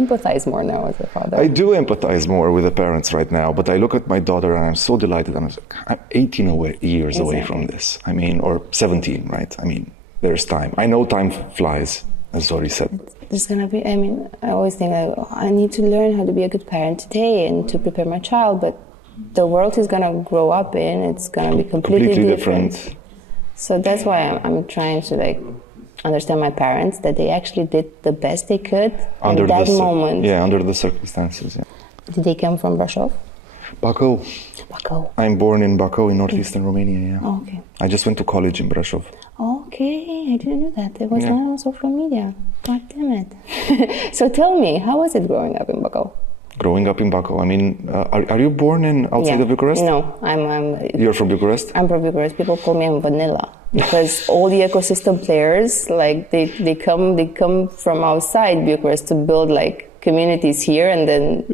empathize more now as a father. I do empathize more with the parents right now, but I look at my daughter and I'm so delighted. I'm 18 years away from this. I mean, or 17, right? I mean, there's time. I know time flies, as already said. There's gonna be, I mean, I always think like, oh, I need to learn how to be a good parent today and to prepare my child, but the world is gonna grow up in, it's gonna be completely different. So that's why I'm trying to like understand my parents, that they actually did the best they could under that moment. Yeah, under the circumstances. Yeah. Did they come from Brașov? Bacău. Bacău. I'm born in Bacău, in northeastern Romania. Yeah. Oh, okay. I just went to college in Brașov. Okay, I didn't know that. It was not on social media. God damn it. So tell me, how was it growing up in Bacău? Growing up in Bacău, I mean, are you born outside of Bucharest? No, I'm. You're from Bucharest? I'm from Bucharest. People call me vanilla because all the ecosystem players, like they come from outside Bucharest to build like communities here and then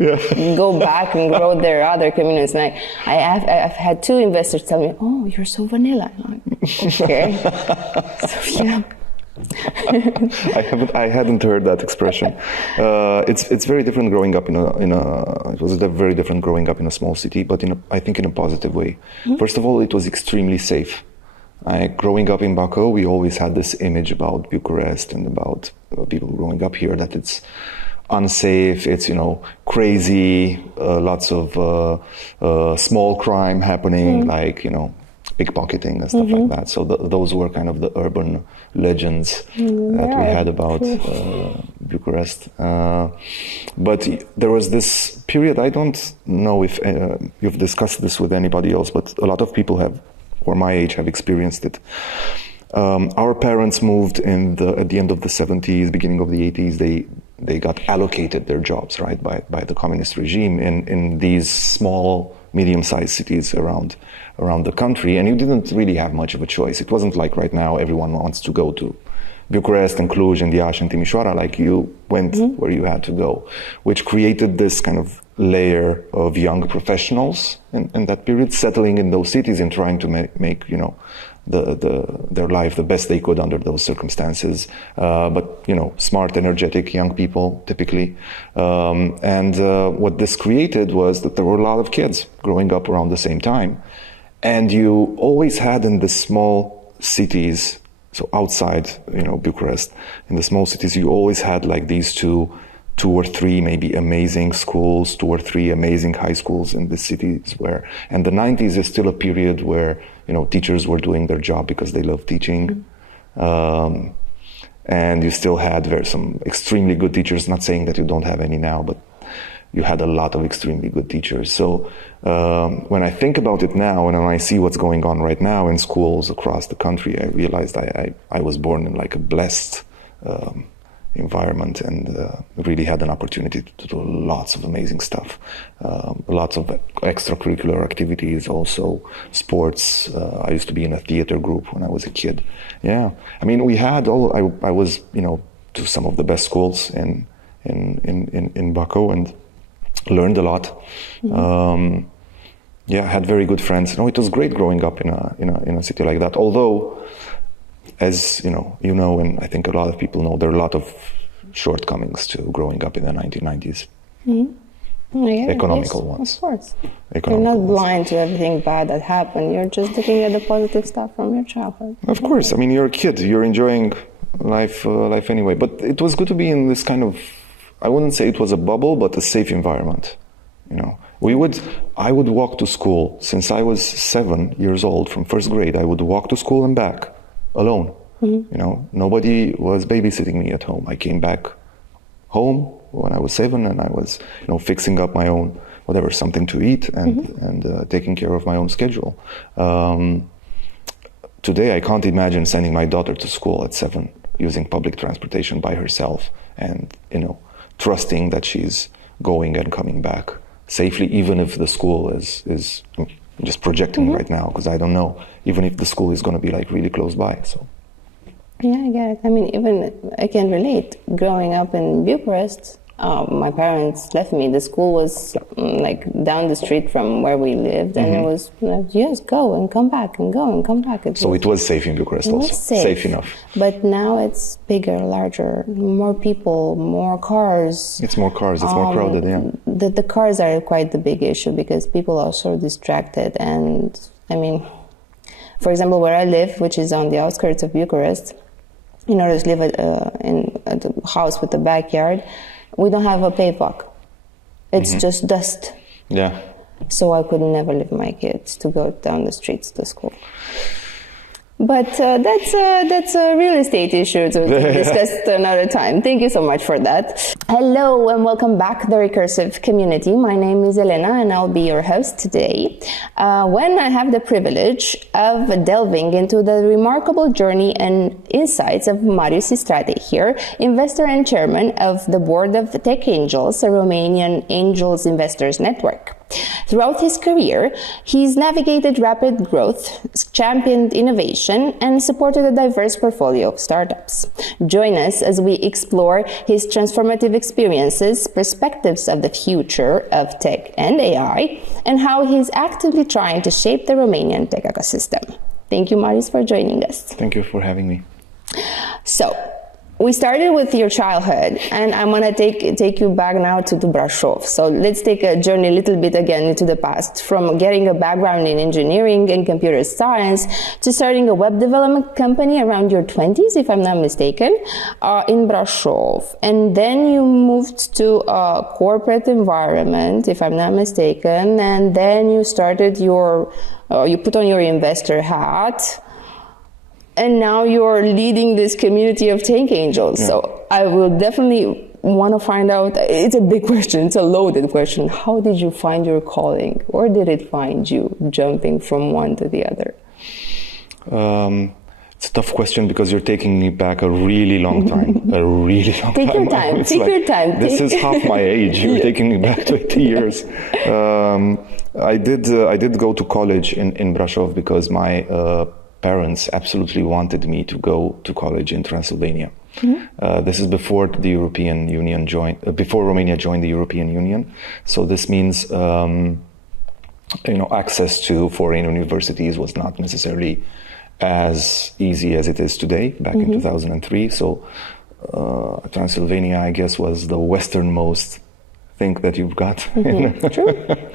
go back and grow their other communities. And I've had 2 investors tell me, "Oh, you're so vanilla." I'm like, okay. So yeah. I hadn't heard that expression. It's very different growing up it was very different growing up in a small city, but I think in a positive way. Mm-hmm. First of all, it was extremely safe. Growing up in Bacău, we always had this image about Bucharest and about people growing up here that it's unsafe, it's crazy, lots of small crime happening, like pickpocketing and stuff like that. So those were kind of the urban legends that we had about Bucharest. But there was this period, I don't know if you've discussed this with anybody else, but a lot of people have, or my age, have experienced it. Our parents moved at the end of the 70s, beginning of the 80s. They got allocated their jobs, right, by the communist regime in these small, medium-sized cities around the country, and you didn't really have much of a choice. It wasn't like right now everyone wants to go to Bucharest and Cluj and Iași and Timișoara, like you went where you had to go, which created this kind of layer of young professionals in that period, settling in those cities and trying to make their life the best they could under those circumstances. But smart, energetic young people typically. And what this created was that there were a lot of kids growing up around the same time. And you always had in the small cities, so outside, Bucharest, in the small cities, you always had like these two or three maybe amazing schools, 2 or 3 amazing high schools in the cities and the 90s is still a period where, teachers were doing their job because they love teaching. And you still had some extremely good teachers, not saying that you don't have any now, but you had a lot of extremely good teachers. So when I think about it now and when I see what's going on right now in schools across the country, I realized I was born in like a blessed environment and really had an opportunity to do lots of amazing stuff. Lots of extracurricular activities, also sports. I used to be in a theater group when I was a kid. Yeah, I mean, we had I was, to some of the best schools in Bacău and learned a lot. Had very good friends. It was great growing up in a city like that. Although, as and I think a lot of people know, there are a lot of shortcomings to growing up in the 1990s. Economical ones. Of course. You're not blind to everything bad that happened. You're just looking at the positive stuff from your childhood. Of course. I mean, you're a kid. You're enjoying life anyway. But it was good to be in this kind of, I wouldn't say it was a bubble, but a safe environment. I would walk to school since I was 7 years old. From first grade, I would walk to school and back alone. Nobody was babysitting me at home. I came back home when I was 7 and I was, fixing up my own, something to eat and taking care of my own schedule. Today, I can't imagine sending my daughter to school at 7 using public transportation by herself and, trusting that she's going and coming back safely, even if the school is I'm just projecting right now because I don't know, even if the school is going to be like really close by. So. Yeah, I get it. I mean, even I can relate. Growing up in Bucharest, my parents left me. The school was like down the street from where we lived, and it was like, yes, go and come back, and go and come back. It was safe in Bucharest also. Safe enough. But now it's bigger, larger, more people, more cars. It's more cars, it's more crowded, yeah. The cars are quite the big issue because people are so distracted. And I mean, for example, where I live, which is on the outskirts of Bucharest, in order to live in a house with a backyard, we don't have a paved walk. It's just dust. Yeah. So I could never leave my kids to go down the streets to school. But that's a real estate issue to discuss another time. Thank you so much for that. Hello and welcome back, the Recursive Community. My name is Elena and I'll be your host today. When I have the privilege of delving into the remarkable journey and insights of Marius Istrate here, investor and chairman of the Board of TechAngels, a Romanian angels investors network. Throughout his career, he's navigated rapid growth, championed innovation, and supported a diverse portfolio of startups. Join us as we explore his transformative experiences, perspectives of the future of tech and AI, and how he's actively trying to shape the Romanian tech ecosystem. Thank you, Marius, for joining us. Thank you for having me. So, we started with your childhood, and I'm going to take you back now to Brașov. So let's take a journey a little bit again into the past, from getting a background in engineering and computer science to starting a web development company around your 20s, if I'm not mistaken, in Brașov. And then you moved to a corporate environment, if I'm not mistaken, and then you started you put on your investor hat. And now you're leading this community of tech angels. Yeah. So I will definitely want to find out, it's a big question, it's a loaded question. How did you find your calling? Or did it find you jumping from one to the other? It's a tough question because you're taking me back a really long time. A really long time. Take your time, take your time. This is half my age. You're taking me back 20 years. I did go to college in Brașov because my parents absolutely wanted me to go to college in Transylvania. This is before the European Union before Romania joined the European Union. So this means, access to foreign universities was not necessarily as easy as it is today, back in 2003. So Transylvania, I guess, was the westernmost thing that you've got. True.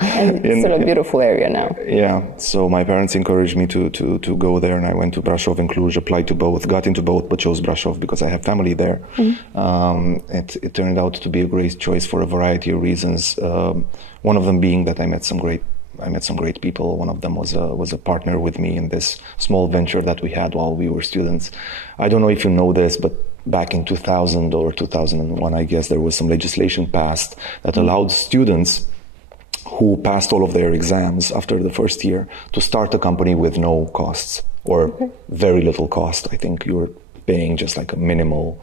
And it's still a beautiful area now. Yeah. So my parents encouraged me to go there, and I went to Brașov and Cluj, applied to both, got into both, but chose Brașov because I have family there. It turned out to be a great choice for a variety of reasons. One of them being that I met some great people. One of them was a partner with me in this small venture that we had while we were students. I don't know if you know this, but back in 2000 or 2001, I guess, there was some legislation passed that allowed students who passed all of their exams after the first year to start a company with no costs or very little cost. I think you were paying just like a minimal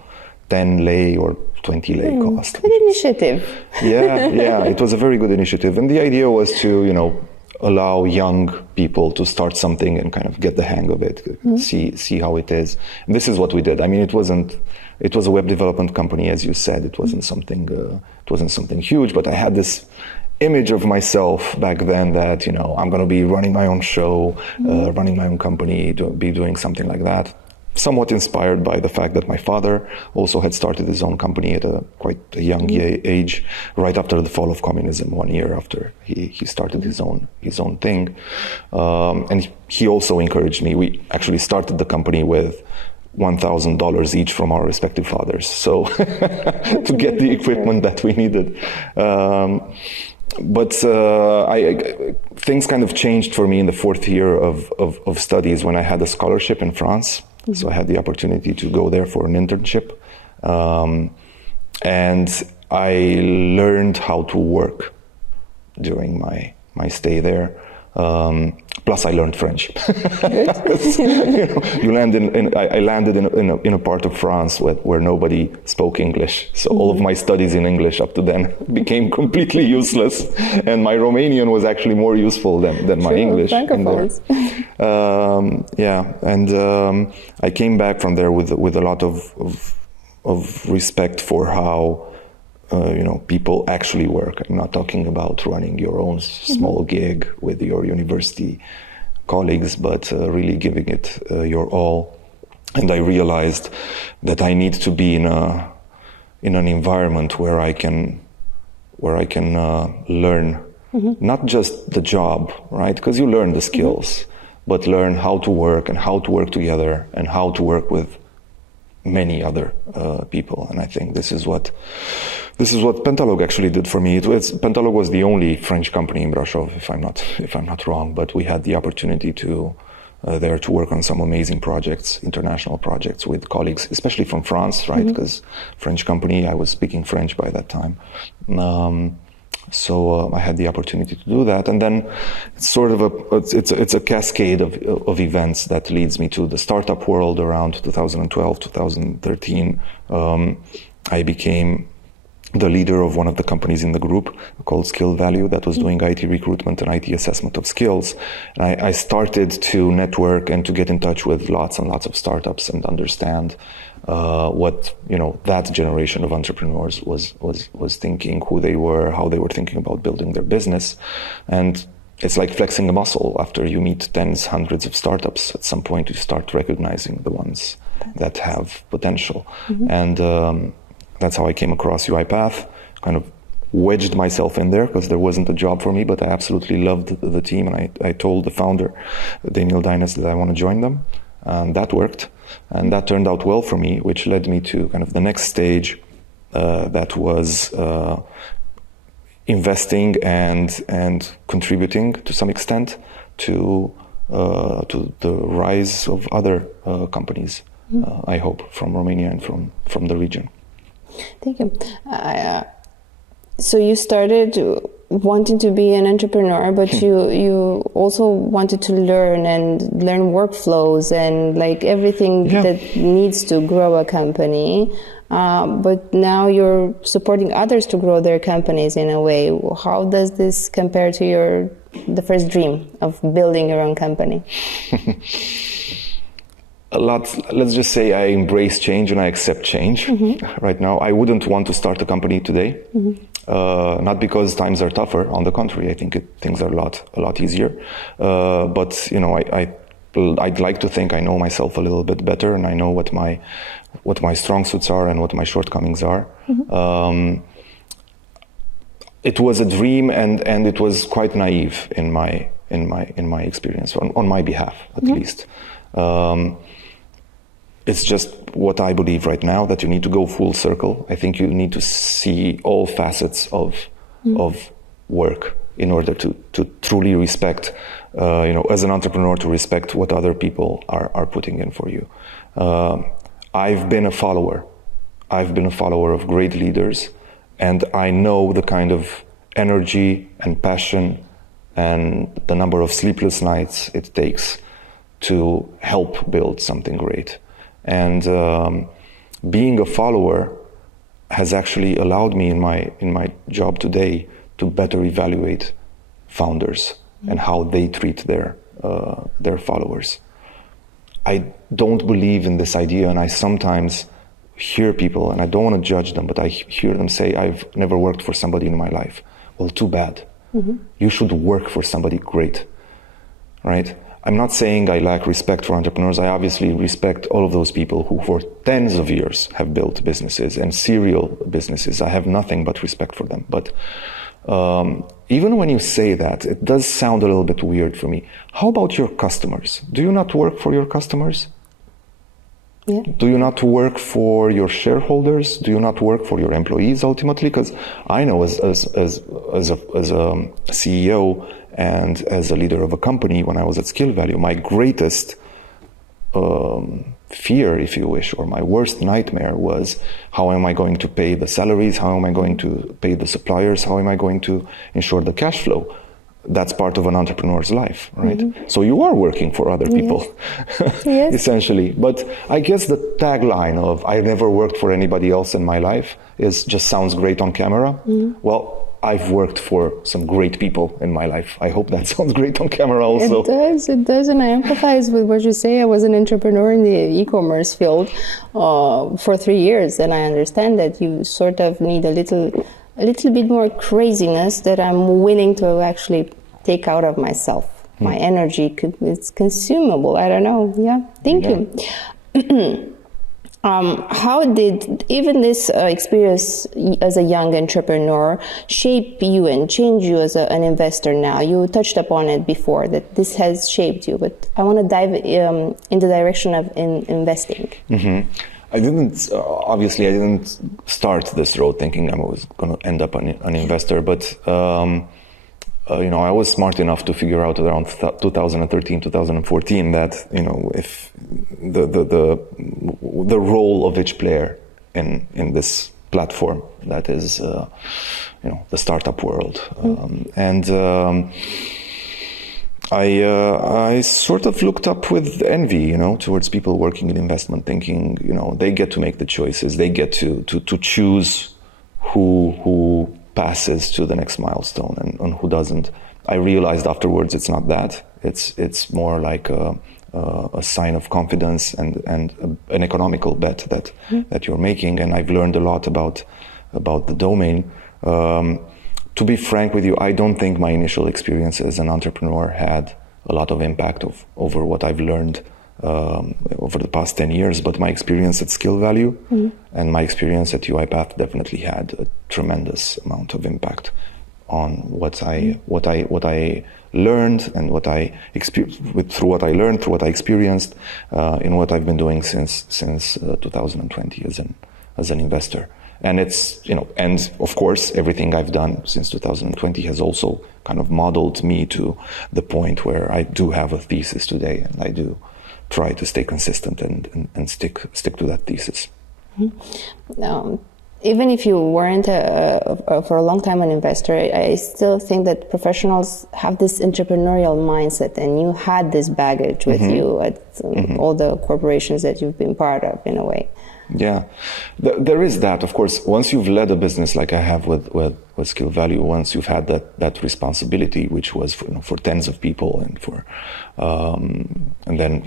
10 lei or 20 lei cost. Good initiative. Yeah, it was a very good initiative. And the idea was to, allow young people to start something and kind of get the hang of it, see how it is. And this is what we did. I mean, it was a web development company, as you said. It wasn't something huge, but I had this image of myself back then that, I'm going to be running my own show, running my own company, be doing something like that. Somewhat inspired by the fact that my father also had started his own company at quite a young age, right after the fall of communism, 1 year after he started his own thing. And he also encouraged me. We actually started the company with $1,000 each from our respective fathers, so to get the equipment that we needed. But things kind of changed for me in the fourth year of studies when I had a scholarship in France. So I had the opportunity to go there for an internship. And I learned how to work during my stay there. Plus I learned French. I landed in a part of France where nobody spoke English. So all of my studies in English up to then became completely useless. And my Romanian was actually more useful than my English. I came back from there with a lot of respect for how people actually work. I'm not talking about running your own small gig with your university colleagues, but really giving it your all. And I realized that I need to be in an environment where I can learn not just the job, right? Because you learn the skills, but learn how to work and how to work together and how to work with many other people. And I think this is what Pentalog actually did for me. Pentalog was the only French company in Brașov, if I'm not wrong, but we had the opportunity to there to work on some amazing projects, international projects with colleagues, especially from France, right? Because French company, I was speaking French by that time. So I had the opportunity to do that, and then it's sort of it's a cascade of events that leads me to the startup world around 2012, 2013. I became the leader of one of the companies in the group called Skill Value that was doing IT recruitment and IT assessment of skills. And I started to network and to get in touch with lots and lots of startups and understand what that generation of entrepreneurs was thinking, who they were, how they were thinking about building their business. And it's like flexing a muscle. After you meet tens, hundreds of startups, at some point you start recognizing the ones that have potential. And that's how I came across UiPath, kind of wedged myself in there because there wasn't a job for me, but I absolutely loved the team. And I told the founder, Daniel Dines, that I want to join them. And that worked. And that turned out well for me, which led me to kind of the next stage that was investing and contributing to some extent to the rise of other companies, I hope, from Romania and from the region. Thank you. So you started wanting to be an entrepreneur, but you also wanted to learn workflows and like everything that needs to grow a company. But now you're supporting others to grow their companies in a way. How does this compare to the first dream of building your own company? Let's just say I embrace change and I accept change. Right now, I wouldn't want to start a company today. Not because times are tougher. On the contrary, I think things are a lot easier. But I'd like to think I know myself a little bit better, and I know what my strong suits are and what my shortcomings are. It was a dream, and it was quite naive in my experience, on my behalf at least. It's just what I believe right now, that you need to go full circle. I think you need to see all facets of work in order to truly respect, as an entrepreneur, to respect what other people are putting in for you. I've been a follower. I've been a follower of great leaders, and I know the kind of energy and passion and the number of sleepless nights it takes to help build something great. And being a follower has actually allowed me in my job today to better evaluate founders and how they treat their followers. I don't believe in this idea, and I sometimes hear people, and I don't want to judge them, but I hear them say, I've never worked for somebody in my life. Well, too bad. You should work for somebody great, right? I'm not saying I lack respect for entrepreneurs. I obviously respect all of those people who for tens of years have built businesses and serial businesses. I have nothing but respect for them. But even when you say that, it does sound a little bit weird for me. How about your customers? Do you not work for your customers? Yeah. Do you not work for your shareholders? Do you not work for your employees ultimately? Because I know as a CEO and as a leader of a company, when I was at Skill Value, my greatest fear, if you wish, or my worst nightmare was, how am I going to pay the salaries? How am I going to pay the suppliers? How am I going to ensure the cash flow? That's part of an entrepreneur's life, right? So you are working for other people, essentially. But I guess the tagline of, I never worked for anybody else in my life, just sounds great on camera. Well, I've worked for some great people in my life. I hope that sounds great on camera also. It does, and I empathize with what you say. I was an entrepreneur in the e-commerce field for 3 years, and I understand that you sort of need a little bit more craziness that I'm willing to actually take out of myself. My energy, it's consumable. I don't know. Yeah, thank you. How did even this experience as a young entrepreneur shape you and change you as an investor now? You touched upon it before, that this has shaped you, but I want to dive in the direction of investing. I didn't, obviously I didn't start this road thinking I was going to end up an investor, but I was smart enough to figure out around 2013, 2014 that, if the role of each player in this platform that is, the startup world. I sort of looked up with envy, towards people working in investment, thinking, they get to make the choices, they get to choose who passes to the next milestone and who doesn't. I realized afterwards it's not that. It's more like a sign of confidence and an economical bet that you're making. And I've learned a lot about the domain. To be frank with you, I don't think my initial experience as an entrepreneur had a lot of impact over what I've learned over the past 10 years, but my experience at Skill Value and my experience at UiPath definitely had a tremendous amount of impact on what I learned and what I experienced through what I learned, through what I experienced in what I've been doing since 2020 as an investor. And it's, and of course, everything I've done since 2020 has also kind of modeled me to the point where I do have a thesis today, and I do try to stay consistent and stick to that thesis. Even if you weren't for a long time an investor, I still think that professionals have this entrepreneurial mindset, and you had this baggage with you at all the corporations that you've been part of, in a way. Yeah, there is that. Of course, once you've led a business like I have with Skill Value, once you've had that responsibility, which was for tens of people, and and then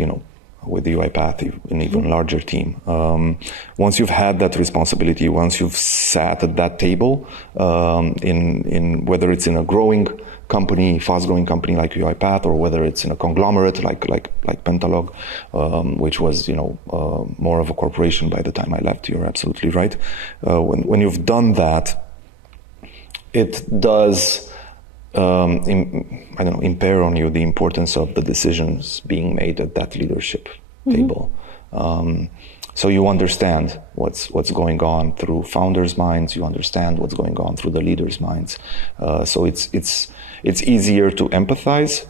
with the UiPath, an even larger team. Once you've had that responsibility, once you've sat at that table, in whether it's in a growing company, fast-growing company like UiPath, or whether it's in a conglomerate like Pentalog, which was more of a corporation by the time I left. You're absolutely right. When you've done that, it does impair on you the importance of the decisions being made at that leadership table. So you understand what's going on through founders' minds. You understand what's going on through the leaders' minds. So it's easier to empathize.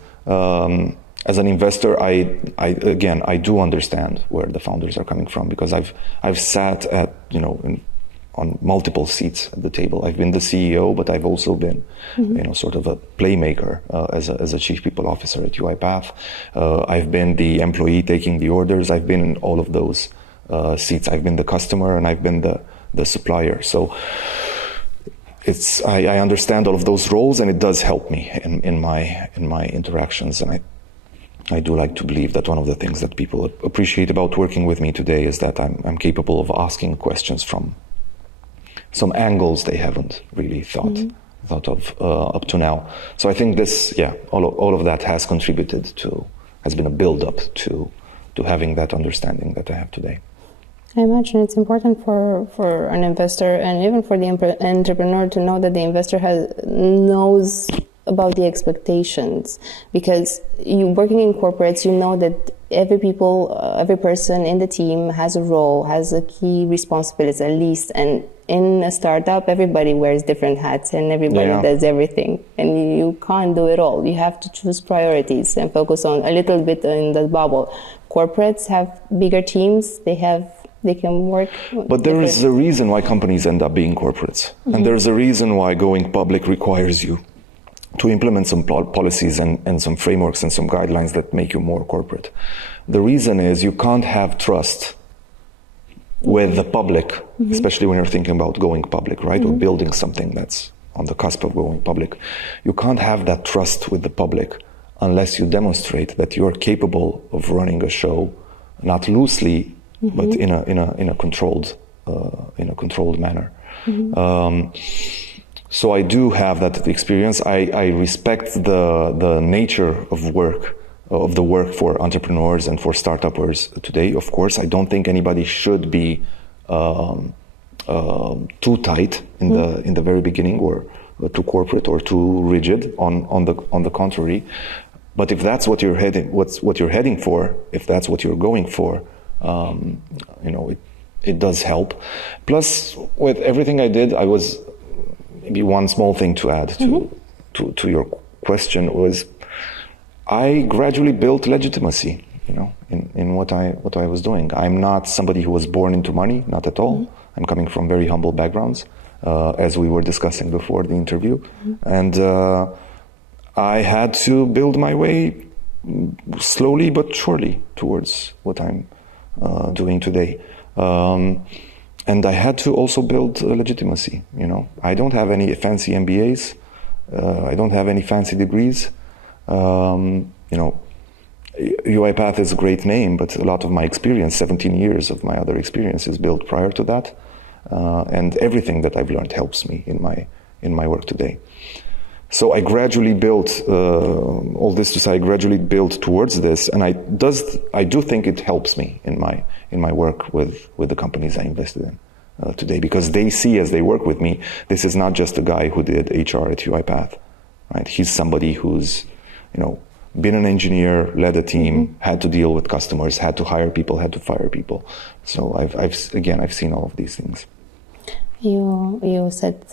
As an investor, I do understand where the founders are coming from, because I've sat at on multiple seats at the table. I've been the CEO, but I've also been, sort of a playmaker as a chief people officer at UiPath. I've been the employee taking the orders. I've been in all of those seats. I've been the customer, and I've been the supplier. So I understand all of those roles, and it does help me in my interactions. And I do like to believe that one of the things that people appreciate about working with me today is that I'm capable of asking questions from some angles they haven't really thought of up to now. So I think this, all of that has contributed has been a build-up to having that understanding that I have today. I imagine it's important for an investor, and even for the entrepreneur, to know that the investor knows about the expectations, because you working in corporates, you know that every person in the team has a role, has a key responsibility at least, and in a startup, everybody wears different hats and everybody does everything, and you can't do it all. You have to choose priorities and focus on a little bit in the bubble. Corporates have bigger teams, they can work. But there is a reason why companies end up being corporates, and there's a reason why going public requires you to implement some policies and some frameworks and some guidelines that make you more corporate. The reason is you can't have trust with the public, especially when you're thinking about going public, right? Or building something that's on the cusp of going public. You can't have that trust with the public unless you demonstrate that you're capable of running a show, not loosely, but in a controlled manner. So I do have that experience. I respect the nature of the work for entrepreneurs and for startuppers today. Of course, I don't think anybody should be too tight in the very beginning, or too corporate or too rigid. On the contrary, but if that's what you're heading for, if that's what you're going for, it does help. Plus, with everything I did, I was maybe one small thing to add to your question was I gradually built legitimacy, in what I was doing. I'm not somebody who was born into money, not at all. I'm coming from very humble backgrounds, as we were discussing before the interview, and I had to build my way slowly but surely towards what I'm doing today. And I had to also build legitimacy. I don't have any fancy MBAs. I don't have any fancy degrees. UiPath is a great name, but a lot of my experience, 17 years of my other experience, is built prior to that. And everything that I've learned helps me in my work today. So I gradually built, all this to say, I gradually built towards this, and I do think it helps me in my work with the companies I invested in today, because they see as they work with me, this is not just a guy who did HR at UiPath, right? He's somebody who's, been an engineer, led a team, had to deal with customers, had to hire people, had to fire people. So I've seen all of these things. You said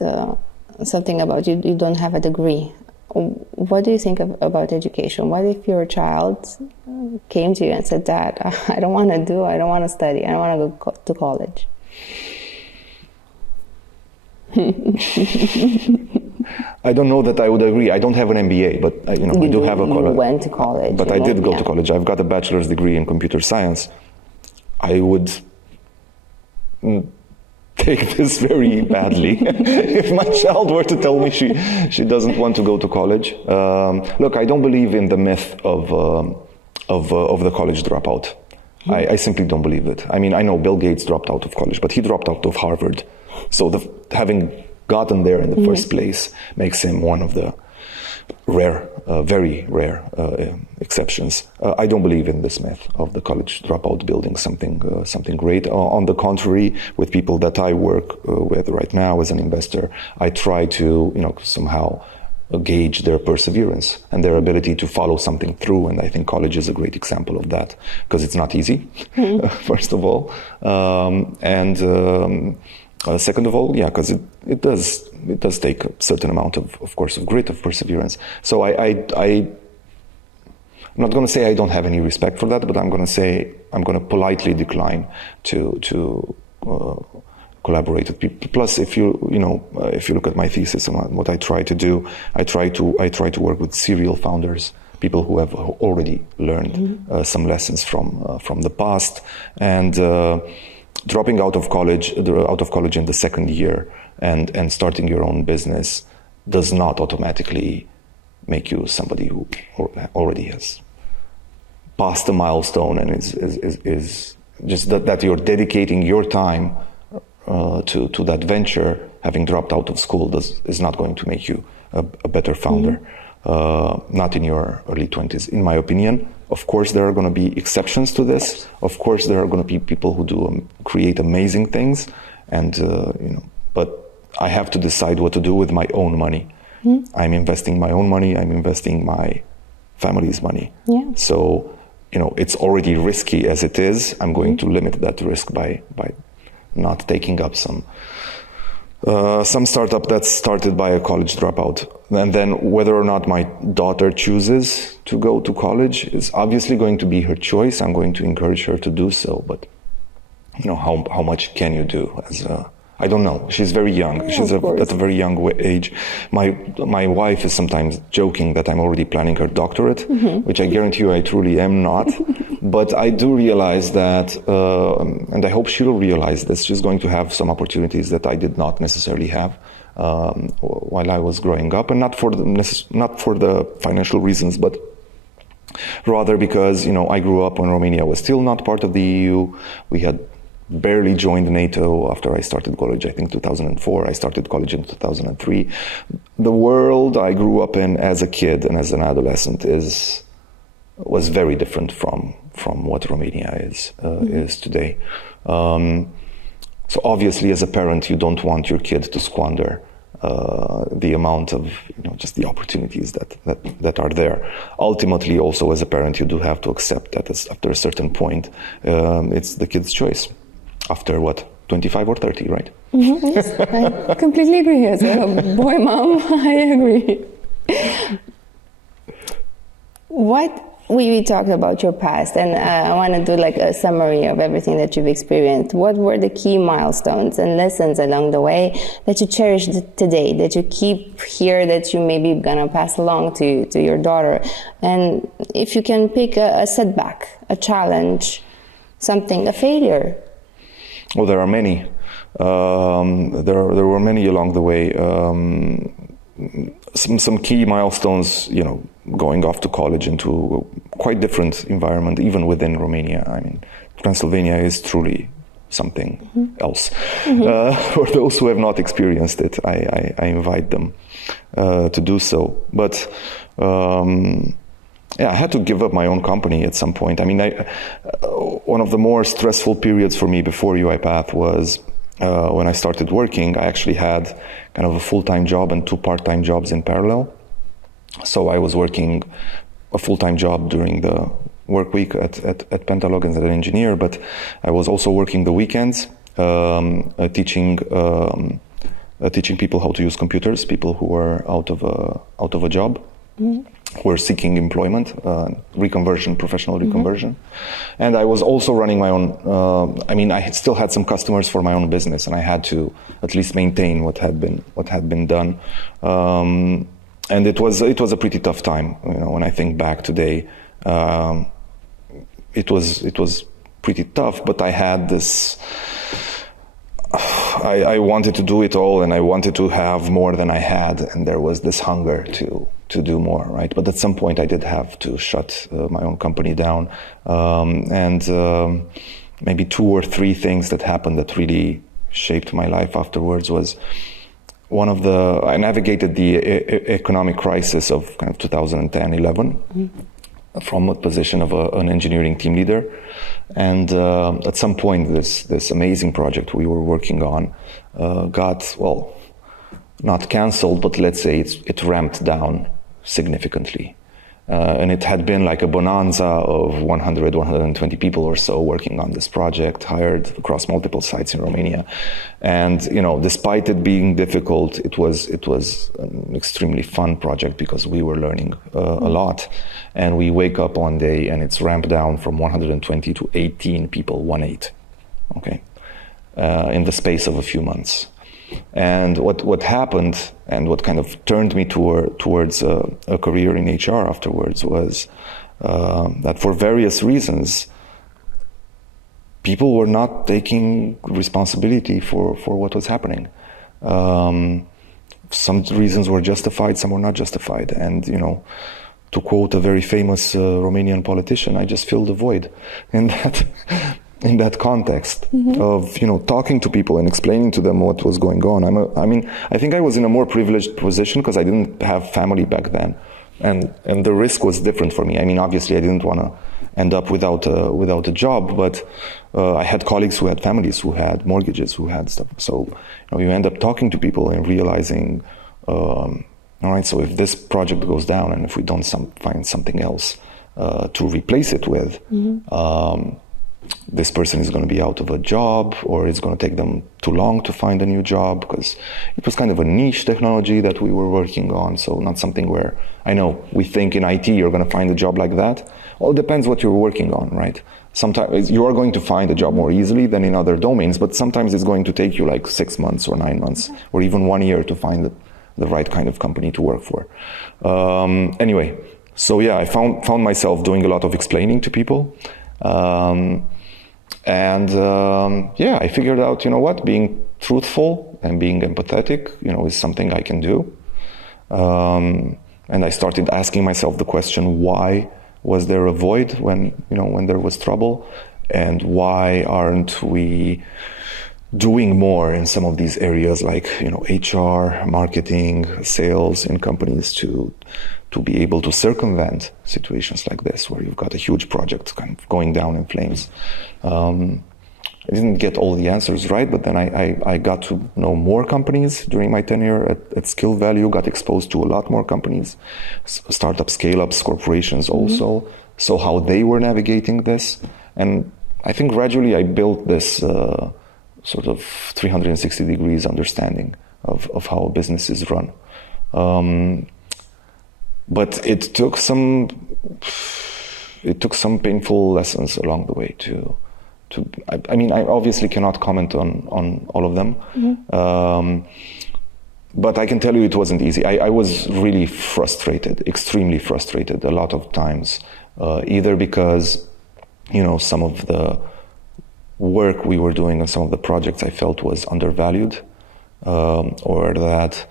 something about you don't have a degree. What do you think about education? What if your child came to you and said, Dad, I don't want to study, I don't want to go to college? I don't know that I would agree. I don't have an MBA, but I do have a college. You went to college. But I did go to college. I've got a bachelor's degree in computer science. I would take this very badly if my child were to tell me she doesn't want to go to college. Look, I don't believe in the myth of the college dropout. I simply don't believe it. I mean, I know Bill Gates dropped out of college, but he dropped out of Harvard. So having gotten there in the first place makes him one of the rare, very rare exceptions. I don't believe in this myth of the college dropout building something great. On the contrary, with people that I work with right now as an investor, I try to somehow gauge their perseverance and their ability to follow something through. And I think college is a great example of that, because it's not easy, first of all. Second of all, because it does take a certain amount of course, of grit, of perseverance. So I'm not going to say I don't have any respect for that, but I'm going to say I'm going to politely decline to collaborate with people. Plus, if you look at my thesis and what I try to do, I try to work with serial founders, people who have already learned some lessons from the past, and dropping out of college in the second year and starting your own business does not automatically make you somebody who already has passed a milestone and is just that you're dedicating your time to that venture. Having dropped out of school is not going to make you a better founder, not in your early 20s, in my opinion. Of course, there are going to be exceptions to this. Of course, there are going to be people who create amazing things, and but I have to decide what to do with my own money. I'm investing my own money. I'm investing my family's money. Yeah. So, it's already risky as it is. I'm going to limit that risk by not taking up some startup that's started by a college dropout. And then whether or not my daughter chooses to go to college is obviously going to be her choice. I'm going to encourage her to do so, but how much can you do I don't know. She's very young. Yeah, she's at a very young age. My wife is sometimes joking that I'm already planning her doctorate, which I guarantee you I truly am not. But I do realize that, and I hope she'll realize this, she's going to have some opportunities that I did not necessarily have while I was growing up, and not for the financial reasons, but rather because, I grew up when Romania was still not part of the EU. We had barely joined NATO after I started college, I think 2004. I started college in 2003. The world I grew up in as a kid and as an adolescent was very different from what Romania is today. So obviously, as a parent, you don't want your kid to squander the amount of, just the opportunities that are there. Ultimately, also as a parent, you do have to accept that after a certain point, it's the kid's choice. After what, 25 or 30, right? Mm-hmm, yes, I completely agree. As a boy mom, I agree. We talked about your past, and I want to do like a summary of everything that you've experienced. What were the key milestones and lessons along the way that you cherish today, that you keep here, that you maybe gonna pass along to your daughter? And if you can pick a setback, a challenge, something, a failure. Well, there are many. There were many along the way. Some key milestones, going off to college into a quite different environment, even within Romania. I mean, Transylvania is truly something else. For those who have not experienced it, I invite them to do so. But I had to give up my own company at some point. I mean, one of the more stressful periods for me before UiPath was when I started working. I actually had kind of a full-time job and 2 part-time jobs in parallel. So I was working a full-time job during the work week at Pentalog as an engineer, but I was also working the weekends, teaching people how to use computers, people who were out of a job, who were seeking employment, professional reconversion. And I was also running my own. I still had some customers for my own business, and I had to at least maintain what had been done. And it was a pretty tough time. When I think back today, it was pretty tough. But I had this. I wanted to do it all, and I wanted to have more than I had, and there was this hunger to do more, right? But at some point, I did have to shut my own company down, and maybe 2 or 3 things that happened that really shaped my life afterwards was. I navigated the economic crisis of kind of 2010-11 from a position of an engineering team leader. And at some point, this amazing project we were working on got, not canceled, but let's say it ramped down significantly. And it had been like a bonanza of 100, 120 people or so working on this project, hired across multiple sites in Romania. And, despite it being difficult, it was an extremely fun project because we were learning a lot. And we wake up one day and it's ramped down from 120 to 18 people, 18, okay, in the space of a few months. And what happened and what kind of turned me towards a career in HR afterwards was that for various reasons, people were not taking responsibility for what was happening. Some reasons were justified, some were not justified. And, to quote a very famous Romanian politician, I just filled a void in that context of, talking to people and explaining to them what was going on. I think I was in a more privileged position because I didn't have family back then. And the risk was different for me. I mean, obviously I didn't want to end up without a job, but I had colleagues who had families, who had mortgages, who had stuff. So, you end up talking to people and realizing, all right, so if this project goes down and if we don't find something else to replace it with, this person is going to be out of a job, or it's going to take them too long to find a new job, because it was kind of a niche technology that we were working on. So not something where, I know we think in IT you're going to find a job like that. Well, it depends what you're working on, right? Sometimes you are going to find a job more easily than in other domains, but sometimes it's going to take you like 6 months or 9 months or even 1 year to find the right kind of company to work for. Anyway, so yeah, I found myself doing a lot of explaining to people. I figured out, being truthful and being empathetic, is something I can do. And I started asking myself the question, why was there a void when there was trouble? And why aren't we doing more in some of these areas like, HR, marketing, sales in companies to be able to circumvent situations like this, where you've got a huge project kind of going down in flames. I didn't get all the answers right, but then I got to know more companies during my tenure at Skill Value, got exposed to a lot more companies, startups, scale-ups, corporations also, so how they were navigating this. And I think gradually I built this sort of 360 degrees understanding of how a business is run. But it took some painful lessons along the way I obviously cannot comment on all of them. But I can tell you it wasn't easy. I was really frustrated, extremely frustrated a lot of times, either because, some of the work we were doing on some of the projects I felt was undervalued, or that,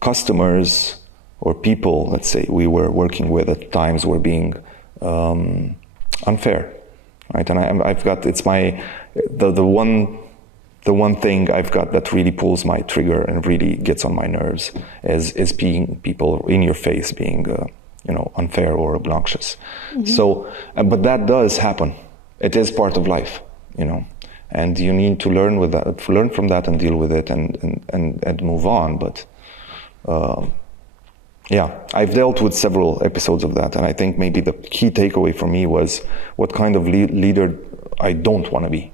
customers or people, let's say, we were working with at times were being unfair, right? And I've got, it's the one thing I've got that really pulls my trigger and really gets on my nerves is being people in your face being, unfair or obnoxious. So, but that does happen. It is part of life, and you need to learn from that and deal with it and move on. But I've dealt with several episodes of that, and I think maybe the key takeaway for me was what kind of leader I don't want to be.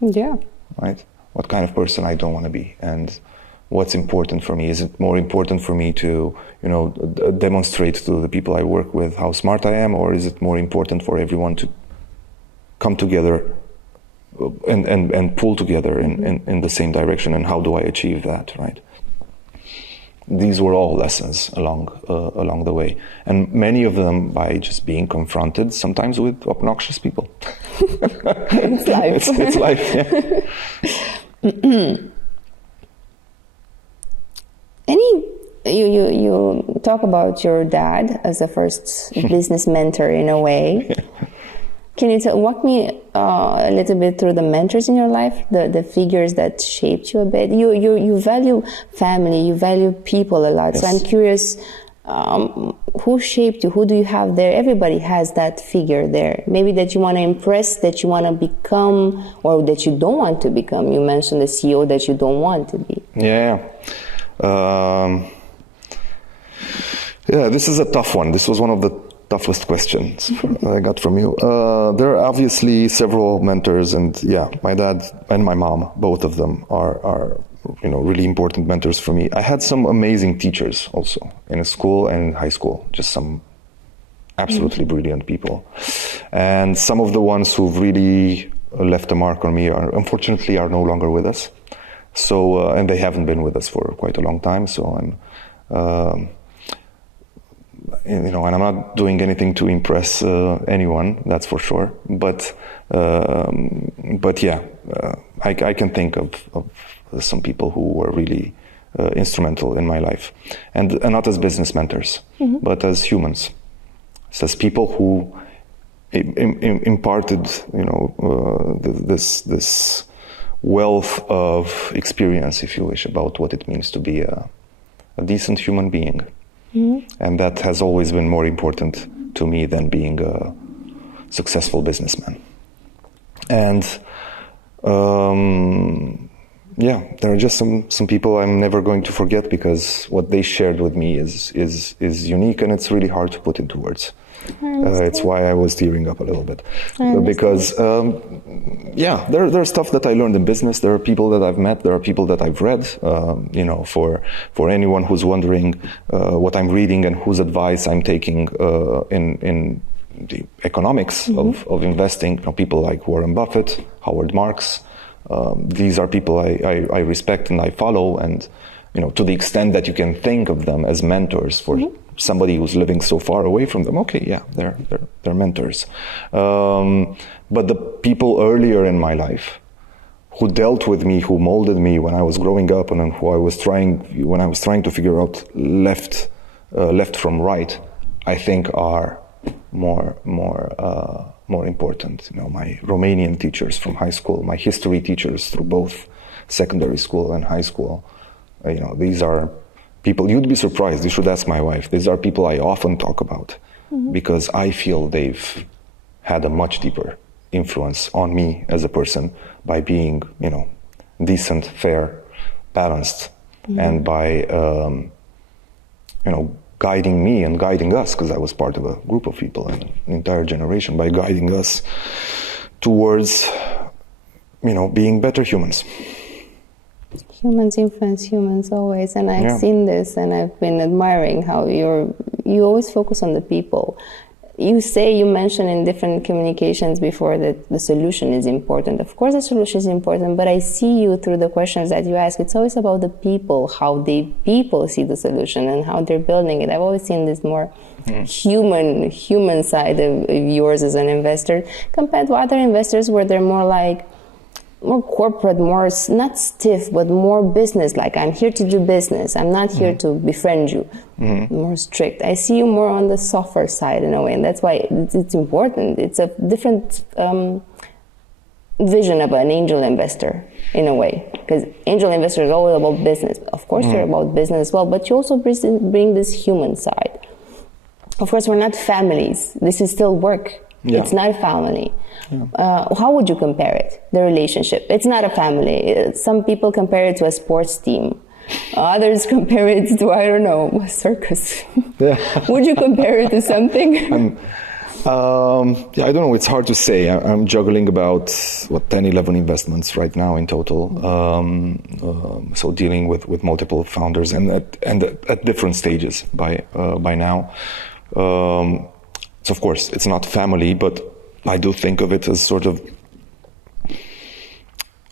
Yeah. Right? What kind of person I don't want to be, and what's important for me. Is it more important for me to, demonstrate to the people I work with how smart I am, or is it more important for everyone to come together and pull together in the same direction? And how do I achieve that, right? These were all lessons along the way, and many of them by just being confronted, sometimes with obnoxious people. It's life. It's life. Yeah. You talk about your dad as a first business mentor in a way. Yeah. Can you walk me a little bit through the mentors in your life, the figures that shaped you a bit? You value family, you value people a lot. Yes. So I'm curious, who shaped you? Who do you have there? Everybody has that figure there. Maybe that you want to impress, that you want to become, or that you don't want to become. You mentioned the CEO that you don't want to be. Yeah. This is a tough one. This was one of the toughest questions I got from you. There are obviously several mentors, and my dad and my mom, both of them are really important mentors for me. I had some amazing teachers also in school and in high school, just some absolutely brilliant people. And some of the ones who've really left a mark on me unfortunately are no longer with us. So, and they haven't been with us for quite a long time. So and I'm not doing anything to impress anyone, that's for sure. But I can think of some people who were really instrumental in my life, and not as business mentors, but as humans, as people who imparted, this wealth of experience, if you wish, about what it means to be a decent human being. And that has always been more important to me than being a successful businessman. And there are just some people I'm never going to forget, because what they shared with me is unique, and it's really hard to put into words. It's why I was tearing up a little bit, because there's stuff that I learned in business. There are people that I've met. There are people that I've read. For anyone who's wondering what I'm reading and whose advice I'm taking in the economics of investing, people like Warren Buffett, Howard Marks. These are people I respect and I follow, and to the extent that you can think of them as mentors for somebody who's living so far away from them, they're mentors. But the people earlier in my life who dealt with me, who molded me when I was growing up, and who I was trying to figure out left from right, I think are more important. My Romanian teachers from high school, my history teachers through both secondary school and high school. These are people, you'd be surprised, you should ask my wife. These are people I often talk about because I feel they've had a much deeper influence on me as a person by being, decent, fair, balanced, and by, guiding me and guiding us, because I was part of a group of people and an entire generation, by guiding us towards, being better humans. Humans influence humans always, and I've seen this, and I've been admiring how you always focus on the people. You mentioned in different communications before that the solution is important. Of course the solution is important, but I see you through the questions that you ask, it's always about the people, how the people see the solution and how they're building it. I've always seen this more human side of yours as an investor compared to other investors where they're more corporate, more not stiff, but more business. Like, I'm here to do business. I'm not here to befriend you. More strict. I see you more on the softer side in a way, and that's why it's important. It's a different vision of an angel investor in a way, because angel investor is all about business. Of course, you're about business as well, but you also bring this human side. Of course, we're not families. This is still work. Yeah. It's not a family. Yeah. How would you compare it, the relationship? It's not a family. Some people compare it to a sports team. Others compare it to, I don't know, a circus. Yeah. Would you compare it to something? I don't know. It's hard to say. I'm juggling about 10, 11 investments right now in total. So dealing with multiple founders and at different stages by now. So of course, it's not family, but I do think of it as sort of,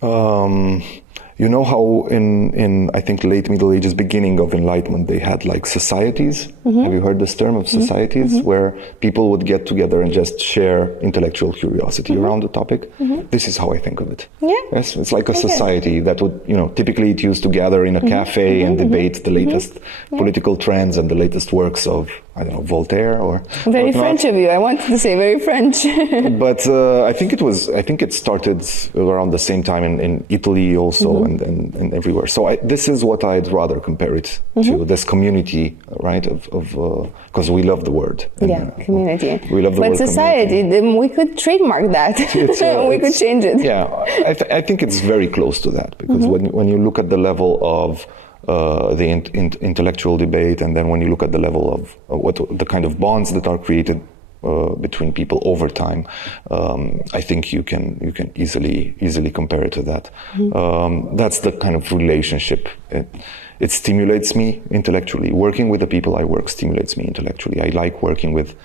how in I think late Middle Ages, beginning of Enlightenment, they had like societies. Have you heard this term of societies, where people would get together and just share intellectual curiosity around the topic? This is how I think of it. Yeah. Yes, it's like a society that would, typically it used to gather in a cafe and debate the latest political trends and the latest works of, I don't know, Voltaire or very French of you. I wanted to say very French. But I think it started around the same time in Italy also and everywhere. So this is what I'd rather compare it to, this community, right? Because we love the word. Community. We love the word. But society, then we could trademark that. We could change it. Yeah, I think it's very close to that, because when you look at the level of the intellectual debate, and then when you look at the level of what the kind of bonds that are created between people over time, I think you can easily compare it to that. That's the kind of relationship. It stimulates me intellectually. Working with the people I work stimulates me intellectually. I like working with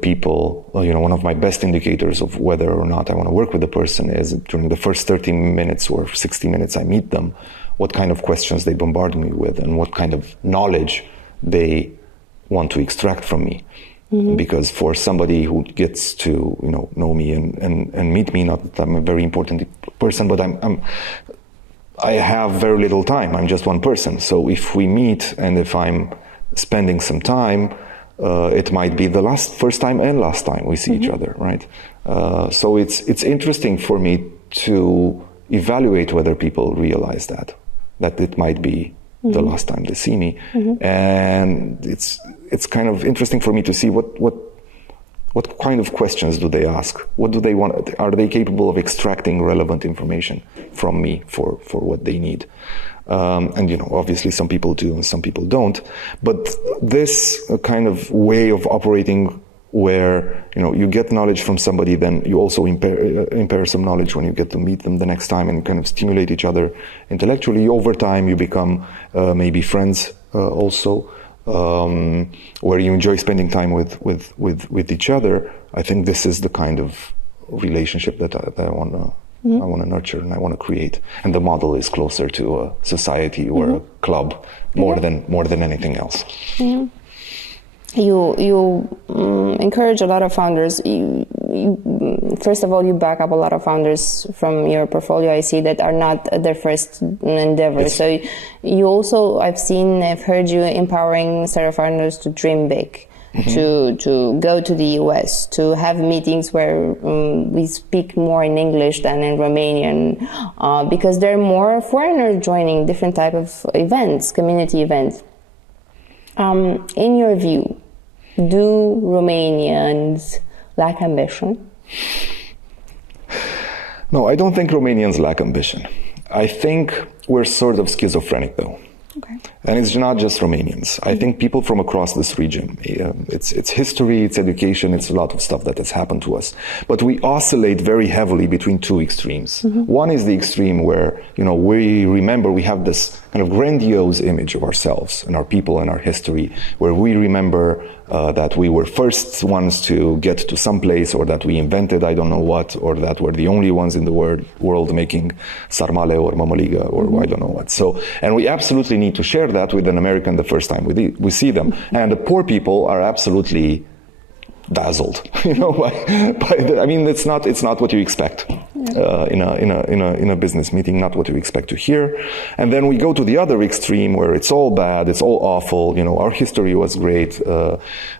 people. One of my best indicators of whether or not I want to work with a person is during the first 30 minutes or 60 minutes I meet them, what kind of questions they bombard me with and what kind of knowledge they want to extract from me. Because for somebody who gets to know me and meet me, not that I'm a very important person, but I have very little time. I'm just one person. So if we meet and if I'm spending some time, it might be the first time and last time we see each other, right? So it's interesting for me to evaluate whether people realize that it might be the last time they see me, and it's kind of interesting for me to see what kind of questions do they ask? What do they want? Are they capable of extracting relevant information from me for what they need? And obviously some people do and some people don't. But this kind of way of operating, where you get knowledge from somebody, then you also impair some knowledge when you get to meet them the next time, and kind of stimulate each other intellectually. Over time, you become maybe friends also. Where you enjoy spending time with each other. I think this is the kind of relationship that I want to nurture and I want to create. And the model is closer to a society or a club more than anything else. you encourage a lot of founders. First of all, you back up a lot of founders from your portfolio. I see that are not their first endeavor. Yes. So you also, I've heard you empowering startup founders to dream big. To go to the US, to have meetings where we speak more in English than in Romanian, because there are more foreigners joining different type of events, community events. In your view, do Romanians lack ambition? No, I don't think Romanians lack ambition. I think we're sort of schizophrenic, though. Okay. And it's not just Romanians. I think people from across this region, it's history, it's education, it's a lot of stuff that has happened to us. But we oscillate very heavily between two extremes. One is the extreme where, we remember we have this kind of grandiose image of ourselves and our people and our history, where we remember that we were first ones to get to some place, or that we invented I don't know what, or that we're the only ones in the world making sarmale or mamaliga or I don't know what. So, and we absolutely need to share that with an American the first time we see them. And the poor people are absolutely dazzled, it's not what you expect in a business meeting, not what you expect to hear. And then we go to the other extreme where it's all bad, it's all awful. Our history was great.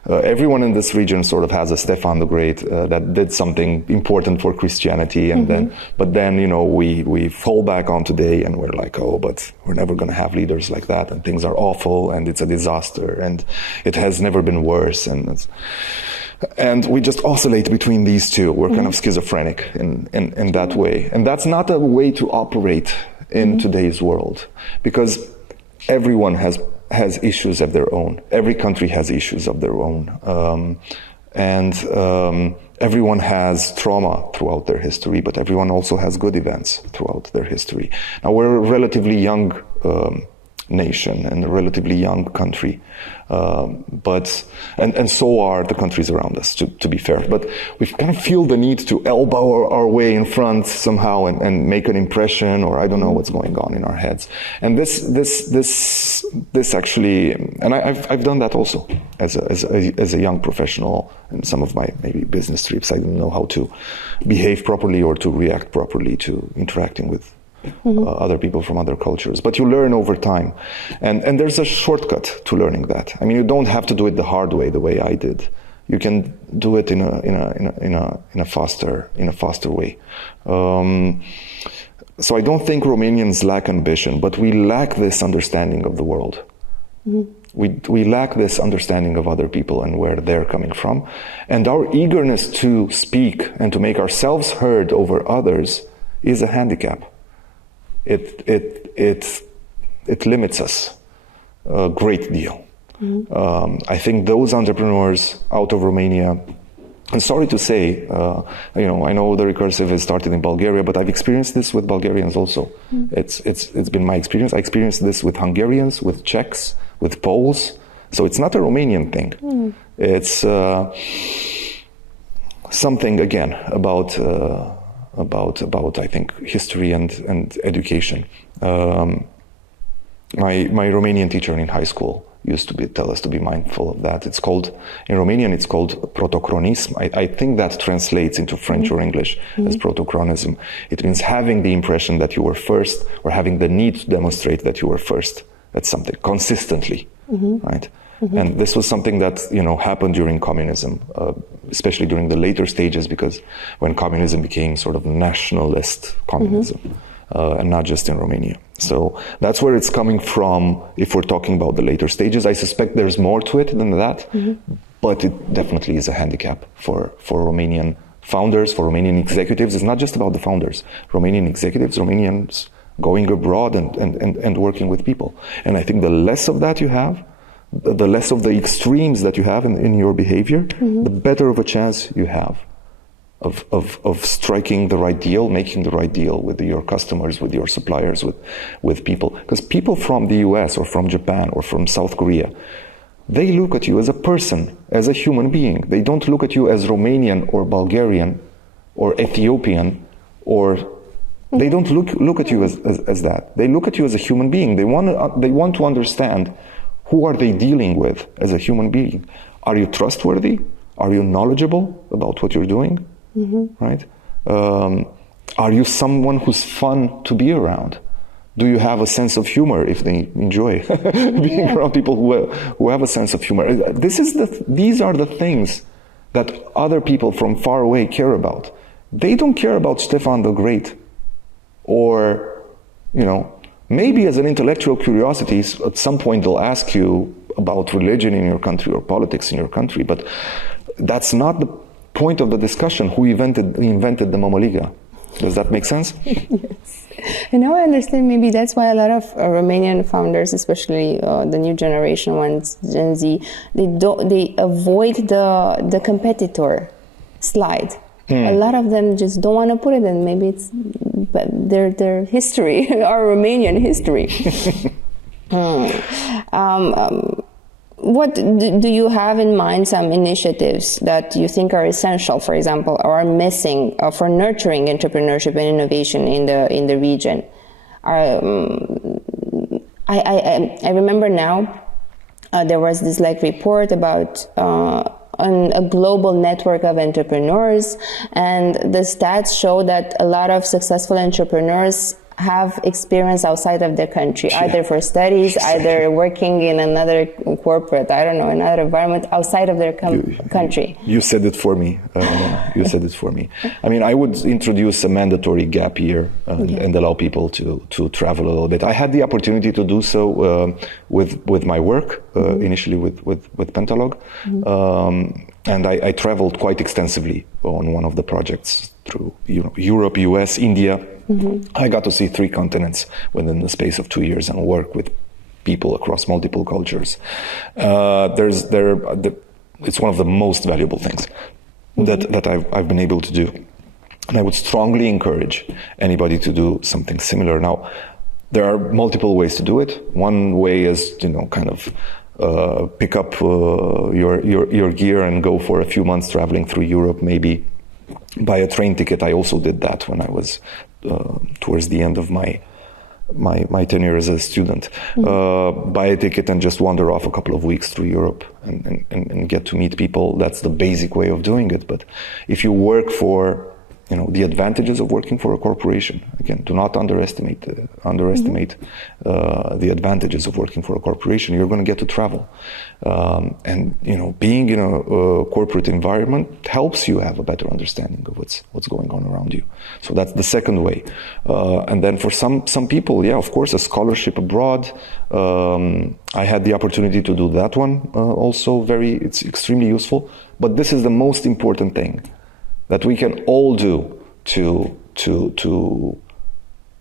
Everyone in this region sort of has a Stefan the Great that did something important for Christianity, and then we fall back on today and we're like, oh, but we're never going to have leaders like that, and things are awful, and it's a disaster, and it has never been worse, and we just oscillate between these two. We're kind of schizophrenic in that way. And that's not a way to operate in today's world, because everyone has issues of their own. Every country has issues of their own. Everyone has trauma throughout their history, but everyone also has good events throughout their history. Now, we're a relatively young nation and a relatively young country, but so are the countries around us, to be fair. But we kind of feel the need to elbow our way in front somehow and make an impression, or I don't know what's going on in our heads. And this actually, and I've done that also as a young professional in some of my maybe business trips. I didn't know how to behave properly or to react properly to interacting with other people from other cultures. But you learn over time, and there's a shortcut to learning that. I mean, you don't have to do it the hard way, the way I did. You can do it in a faster way. So I don't think Romanians lack ambition, but we lack this understanding of the world. We lack this understanding of other people and where they're coming from, and our eagerness to speak and to make ourselves heard over others is a handicap. It limits us a great deal. I think those entrepreneurs out of Romania, and sorry to say, I know the Recursive has started in Bulgaria, but I've experienced this with Bulgarians also. It's been my experience. I experienced this with Hungarians, with Czechs, with Poles. So it's not a Romanian thing. It's something, again, about I think history and education. My Romanian teacher in high school used to tell us to be mindful of that. It's called, in Romanian, it's called protochronism. I think that translates into French or English as protochronism. It means having the impression that you were first, or having the need to demonstrate that you were first at something consistently, right? And this was something that happened during communism, especially during the later stages, because when communism became sort of nationalist communism, and not just in Romania. So that's where it's coming from. If we're talking about the later stages, I suspect there's more to it than that, but it definitely is a handicap for Romanian founders, for Romanian executives. It's not just about the founders. Romanian executives, Romanians going abroad and working with people. And I think the less of that you have, the less of the extremes that you have in your behavior, the better of a chance you have of striking the right deal, making the right deal with your customers, with your suppliers, with people. Because people from the US or from Japan or from South Korea, they look at you as a person, as a human being. They don't look at you as Romanian or Bulgarian or Ethiopian, or they don't look at you as that. They look at you as a human being. They want to understand, who are they dealing with as a human being? Are you trustworthy? Are you knowledgeable about what you're doing? Right? Are you someone who's fun to be around? Do you have a sense of humor if they enjoy being around people who have a sense of humor? These are the things that other people from far away care about. They don't care about Stefan the Great, or, maybe as an intellectual curiosity, at some point they'll ask you about religion in your country or politics in your country, but that's not the point of the discussion. Who invented the Mamaliga? Does that make sense? Yes. And now I understand, maybe that's why a lot of Romanian founders, especially the new generation ones, Gen Z, they avoid the competitor slide. A lot of them just don't want to put it in. Maybe it's their history, our Romanian history. What do you have in mind, some initiatives that you think are essential, for example, or are missing for nurturing entrepreneurship and innovation in the region? I remember now there was this report about on a global network of entrepreneurs, and the stats show that a lot of successful entrepreneurs have experience outside of their country, either for studies, either working in another corporate, another environment outside of their country. You said it for me. I would introduce a mandatory gap year and allow people to travel a little bit. I had the opportunity to do so with my work, initially with Pentalog. And I traveled quite extensively on one of the projects through Europe, US, India. I got to see 3 continents within the space of 2 years and work with people across multiple cultures. It's one of the most valuable things that I've been able to do. And I would strongly encourage anybody to do something similar. Now, there are multiple ways to do it. One way is, pick up your gear and go for a few months traveling through Europe, maybe buy a train ticket. I also did that when I was towards the end of my tenure as a student. Buy a ticket and just wander off a couple of weeks through Europe and get to meet people. That's the basic way of doing it. But if you work for the advantages of working for a corporation, again, do not underestimate the advantages of working for a corporation. You're going to get to travel, and being in a corporate environment helps you have a better understanding of what's going on around you. So that's the second way. And then for some people, of course, a scholarship abroad. I had the opportunity to do that one also. It's extremely useful. But this is the most important thing that we can all do to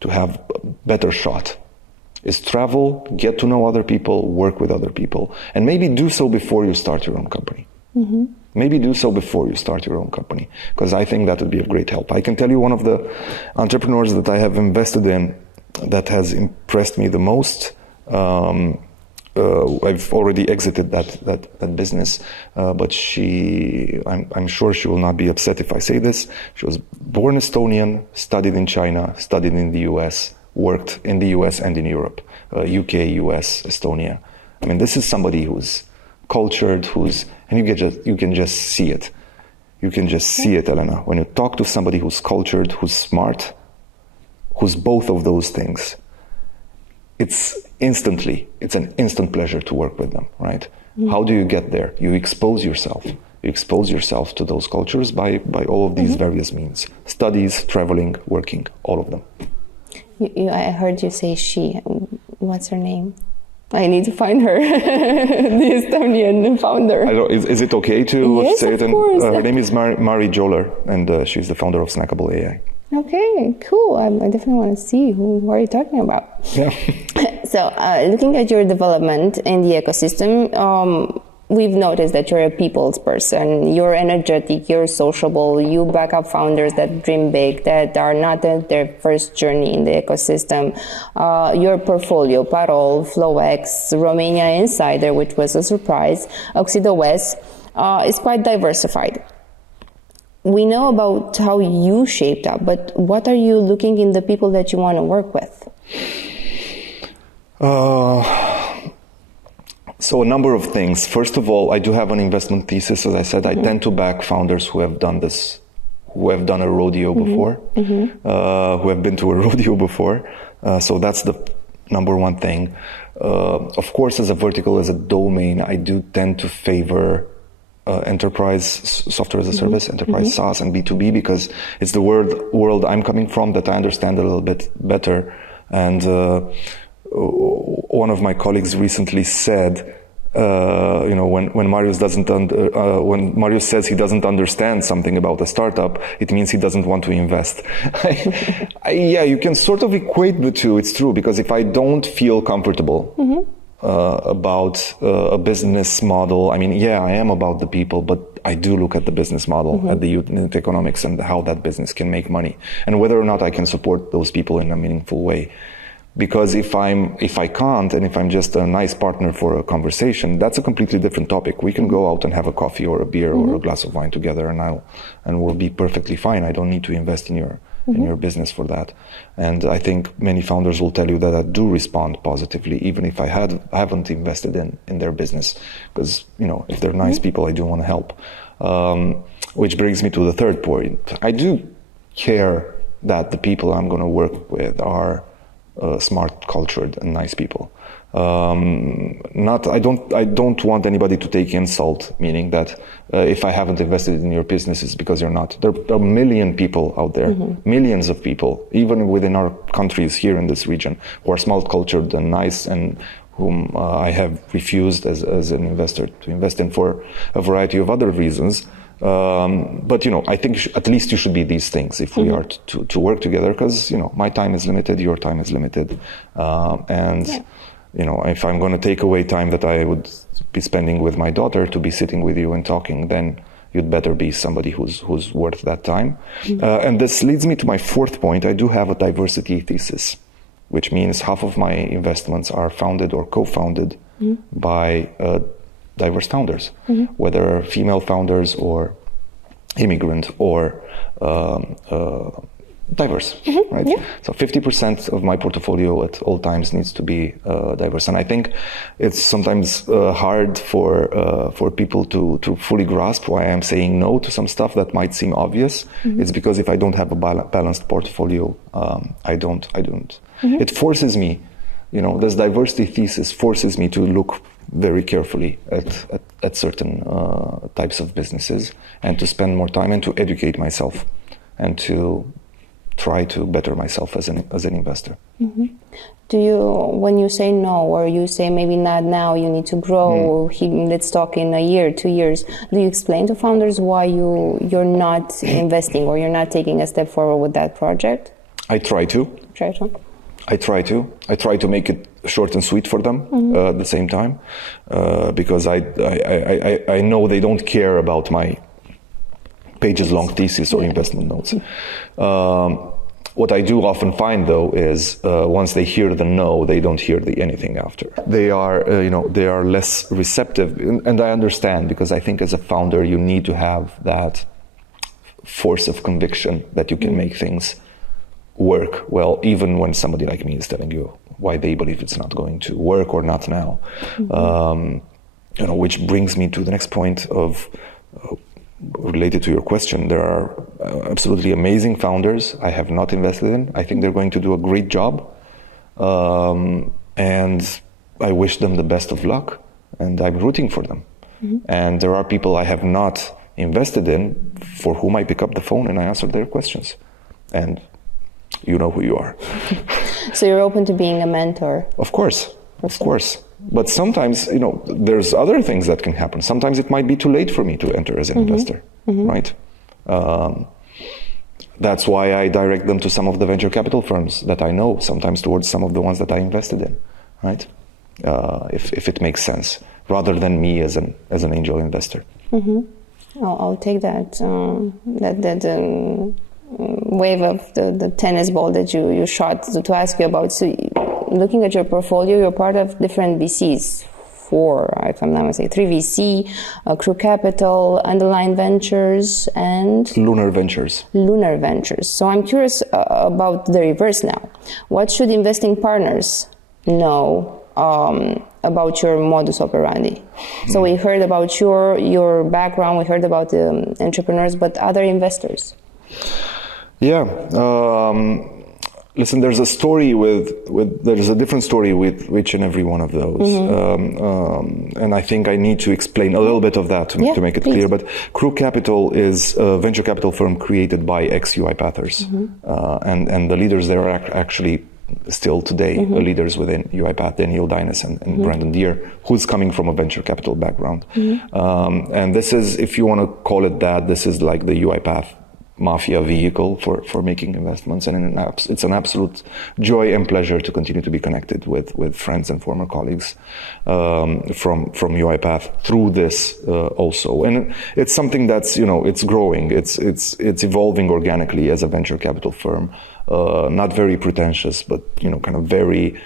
have a better shot, is travel, get to know other people, work with other people, and maybe do so before you start your own company. Maybe do so before you start your own company, because I think that would be a great help. I can tell you one of the entrepreneurs that I have invested in that has impressed me the most. I've already exited that business, but I'm sure she will not be upset if I say this. She was born Estonian, studied in China, studied in the US, worked in the US and in Europe, UK, US, Estonia. This is somebody who's cultured, and you can just see it. You can just see it, Elena. When you talk to somebody who's cultured, who's smart, who's both of those things, it's an instant pleasure to work with them, right? How do you get there? You expose yourself. You expose yourself to those cultures by all of these various means. Studies, traveling, working, all of them. I heard you say she. What's her name? I need to find her, the Estonian founder. I don't, is it okay to say it? Of course. Her name is Mari Joller, and she's the founder of Snackable AI. Okay, cool. I definitely want to see who are you talking about. Yeah. So, looking at your development in the ecosystem, we've noticed that you're a people's person. You're energetic, you're sociable, you back up founders that dream big, that are not at their first journey in the ecosystem. Your portfolio, Parol, FlowX, Romania Insider, which was a surprise, OxidOs, is quite diversified. We know about how you shaped up, but what are you looking in the people that So a number of things. First of all, I do have an investment thesis. As I said, I tend to back founders who have done this, who have done a rodeo before, who have been to a rodeo before. So that's the number one thing. Of course, as a vertical, as a domain, I do tend to favor enterprise software as a service, enterprise SaaS and B2B, because it's the world I'm coming from that I understand a little bit better. And one of my colleagues recently said, when Marius when Marius says he doesn't understand something about a startup, it means he doesn't want to invest. Yeah, you can sort of equate the two. It's true, because if I don't feel comfortable about a business model, I mean, yeah, I am about the people, but I do look at the business model, at the unit economics and how that business can make money, and whether or not I can support those people in a meaningful way. Because if I can't, and if I'm just a nice partner for a conversation, that's a completely different topic. We can go out and have a coffee or a beer or a glass of wine together, and we'll be perfectly fine. I don't need to invest in your business for that. And I think many founders will tell you that I do respond positively, even if I haven't invested in their business, because if they're nice people, I do want to help. Which brings me to the third point. I do care that the people I'm going to work with are smart, cultured, and nice people. I don't want anybody to take insult, meaning that if I haven't invested in your business, it's because you're not. There are a million people out there, millions of people, even within our countries here in this region, who are smart, cultured, and nice, and whom I have refused as an investor to invest in for a variety of other reasons. But I think at least you should be these things if we are to work together, because my time is limited, your time is limited, if I'm going to take away time that I would be spending with my daughter to be sitting with you and talking, then you'd better be somebody who's worth that time. And this leads me to my fourth point. I do have a diversity thesis, which means half of my investments are founded or co-founded by diverse founders, whether female founders or immigrant or diverse, right? Yeah. So 50% of my portfolio at all times needs to be diverse. And I think it's sometimes hard for people to fully grasp why I'm saying no to some stuff that might seem obvious. It's because if I don't have a balanced portfolio, I don't. It forces me, this diversity thesis forces me to look very carefully at certain types of businesses, and to spend more time and to educate myself and to try to better myself as an investor. Do you, when you say no, or you say maybe not now, you need to grow, let's talk in a year, 2 years, do you explain to founders why you're not investing or you're not taking a step forward with that project? I try to. I try to make it short and sweet for them at the same time, because I know they don't care about my pages-long thesis or investment notes. What I do often find, though, is once they hear the no, they don't hear the anything after. They are less receptive, and I understand, because I think as a founder you need to have that force of conviction that you can make things work well, even when somebody like me is telling you why they believe it's not going to work or not now. Which brings me to the next point of related to your question. There are absolutely amazing founders I have not invested in. I think they're going to do a great job, and I wish them the best of luck, and I'm rooting for them. And there are people I have not invested in for whom I pick up the phone and I answer their questions, and you know who you are. So you're open to being a mentor? Of course. But sometimes, there's other things that can happen. Sometimes it might be too late for me to enter as an investor, right? That's why I direct them to some of the venture capital firms that I know, sometimes towards some of the ones that I invested in, right? If it makes sense, rather than me as an angel investor. I'll take that wave of the tennis ball that you shot to ask you about. So looking at your portfolio, you're part of different VCs, 4, if I'm not mistaken, 3 VC, Crew Capital, Underline Ventures, and Lunar Ventures. So I'm curious about the reverse now. What should investing partners know about your modus operandi. So we heard about your background, we heard about the entrepreneurs, but other investors. Yeah. Listen, there's a story there's a different story with each and every one of those. And I think I need to explain a little bit of that to make it clear. But Crew Capital is a venture capital firm created by ex-UiPathers. And the leaders there are actually still today leaders within UiPath, Daniel Dines and Brandon Deere, who's coming from a venture capital background. And this is, if you want to call it that, this is like the UiPath mafia vehicle for making investments, and it's an absolute joy and pleasure to continue to be connected with friends and former colleagues from UiPath through this also. And it's something that's, it's growing, it's evolving organically as a venture capital firm, not very pretentious, but kind of very,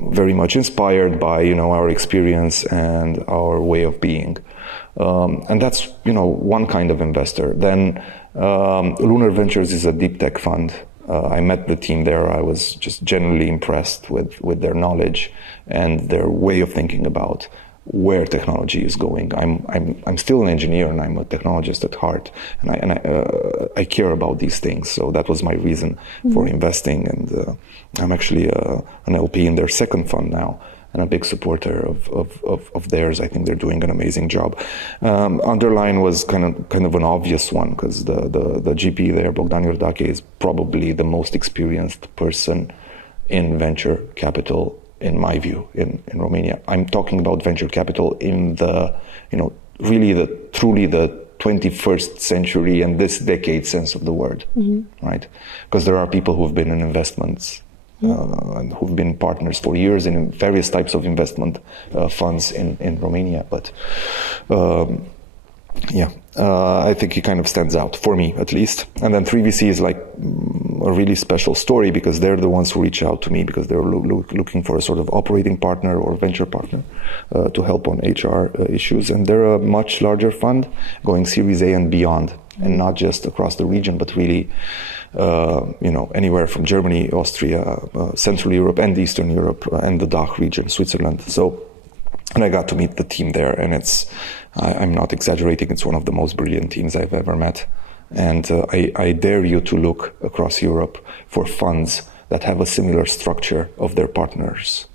very much inspired by our experience and our way of being. And that's one kind of investor. Then Lunar Ventures is a deep tech fund. I met the team there. I was just genuinely impressed with their knowledge and their way of thinking about where technology is going. I'm still an engineer and I'm a technologist at heart, and I care about these things. So that was my reason for investing, and I'm actually an LP in their second fund now, and a big supporter of theirs. I think they're doing an amazing job. Underline was kind of an obvious one, because the GP there, Bogdan Iordache, is probably the most experienced person in venture capital, in my view, in Romania. I'm talking about venture capital in the, truly the 21st century and this decade sense of the word, right? Because there are people who've been in investments and who've been partners for years in various types of investment funds in Romania. But I think he kind of stands out, for me at least. And then 3VC is like a really special story, because they're the ones who reach out to me because they're looking for a sort of operating partner or venture partner to help on HR issues. And they're a much larger fund, going Series A and beyond, and not just across the region, but really anywhere from Germany, Austria, Central Europe and Eastern Europe, and the DACH region, Switzerland. And I got to meet the team there, and I'm not exaggerating, it's one of the most brilliant teams I've ever met. And I dare you to look across Europe for funds that have a similar structure of their partners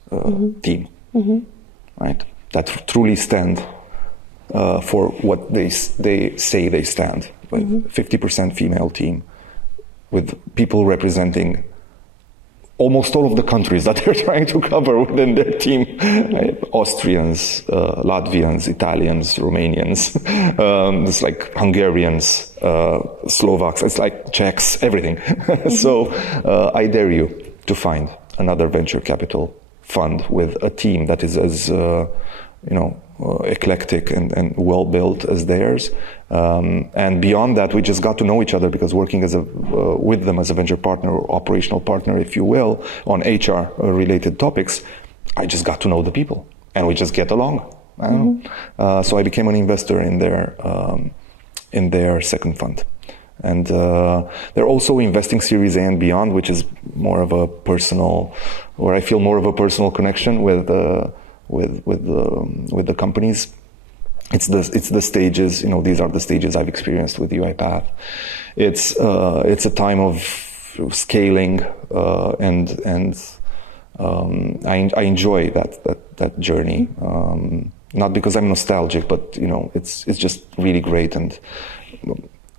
team, right? That truly stand for what they say they stand. With 50% female team, with people representing almost all of the countries that they're trying to cover within their team. Austrians, Latvians, Italians, Romanians, it's like Hungarians, Slovaks, it's like Czechs, everything. So I dare you to find another venture capital fund with a team that is as eclectic and well built as theirs. And beyond that, we just got to know each other, because working with them as a venture partner or operational partner, if you will, on HR related topics, I just got to know the people, and we just get along. So I became an investor in their second fund. And they're also investing Series A and beyond, which is more of a personal, where I feel more of a personal connection with the companies. It's the stages, these are the stages I've experienced with UiPath. It's a time of scaling, and I enjoy that journey. Not because I'm nostalgic, but it's just really great. And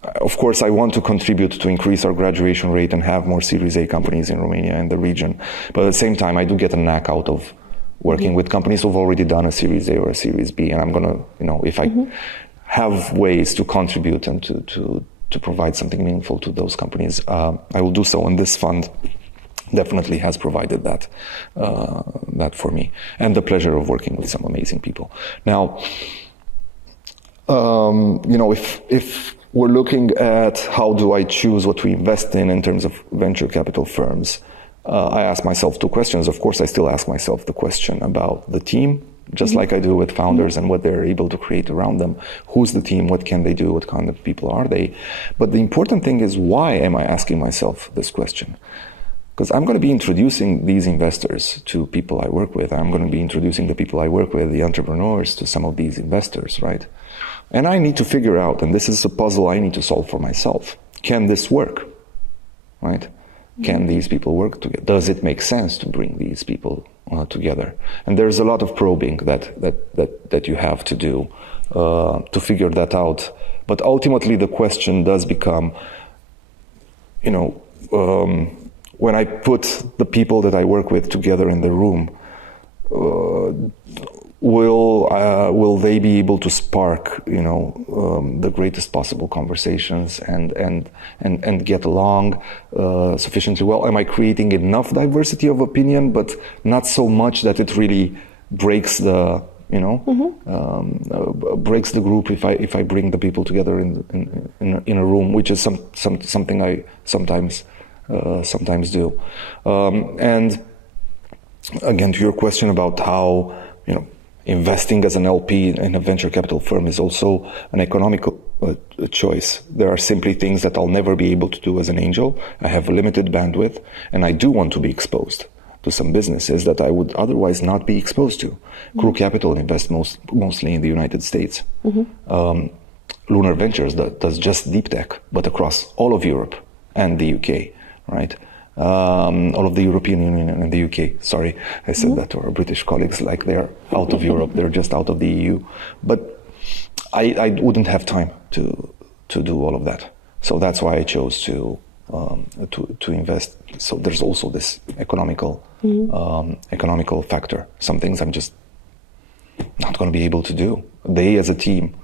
of course, I want to contribute to increase our graduation rate and have more Series A companies in Romania and the region. But at the same time, I do get a knack out of working with companies who've already done a Series A or a Series B, and I'm gonna, if I have ways to contribute and to provide something meaningful to those companies, I will do so. And this fund definitely has provided that for me, and the pleasure of working with some amazing people. Now, if we're looking at how do I choose what to invest in terms of venture capital firms, I ask myself two questions. Of course, I still ask myself the question about the team, just like I do with founders and what they're able to create around them. Who's the team? What can they do? What kind of people are they? But the important thing is, why am I asking myself this question? Because I'm going to be introducing these investors to people I work with. I'm going to be introducing the people I work with, the entrepreneurs, to some of these investors, right? And I need to figure out, and this is a puzzle I need to solve for myself. Can this work, right? Can these people work together? Does it make sense to bring these people together? And there's a lot of probing that you have to do to figure that out. But ultimately, the question does become, when I put the people that I work with together in the room, will they be able to spark, the greatest possible conversations and get along sufficiently well? Am I creating enough diversity of opinion, but not so much that it really breaks the, breaks the group if I bring the people together in a room, which is something I sometimes do. And again, to your question about how, investing as an LP in a venture capital firm is also an economical choice. There are simply things that I'll never be able to do as an angel. I have a limited bandwidth, and I do want to be exposed to some businesses that I would otherwise not be exposed to. Crew Capital invests mostly in the United States. Lunar Ventures does just deep tech, but across all of Europe and the UK, right? All of the European Union and the UK. Sorry, I said that to our British colleagues, like they're out of Europe, they're just out of the EU. But I wouldn't have time to do all of that. So that's why I chose to invest. So there's also this economical factor. Some things I'm just not going to be able to do. They, as a team,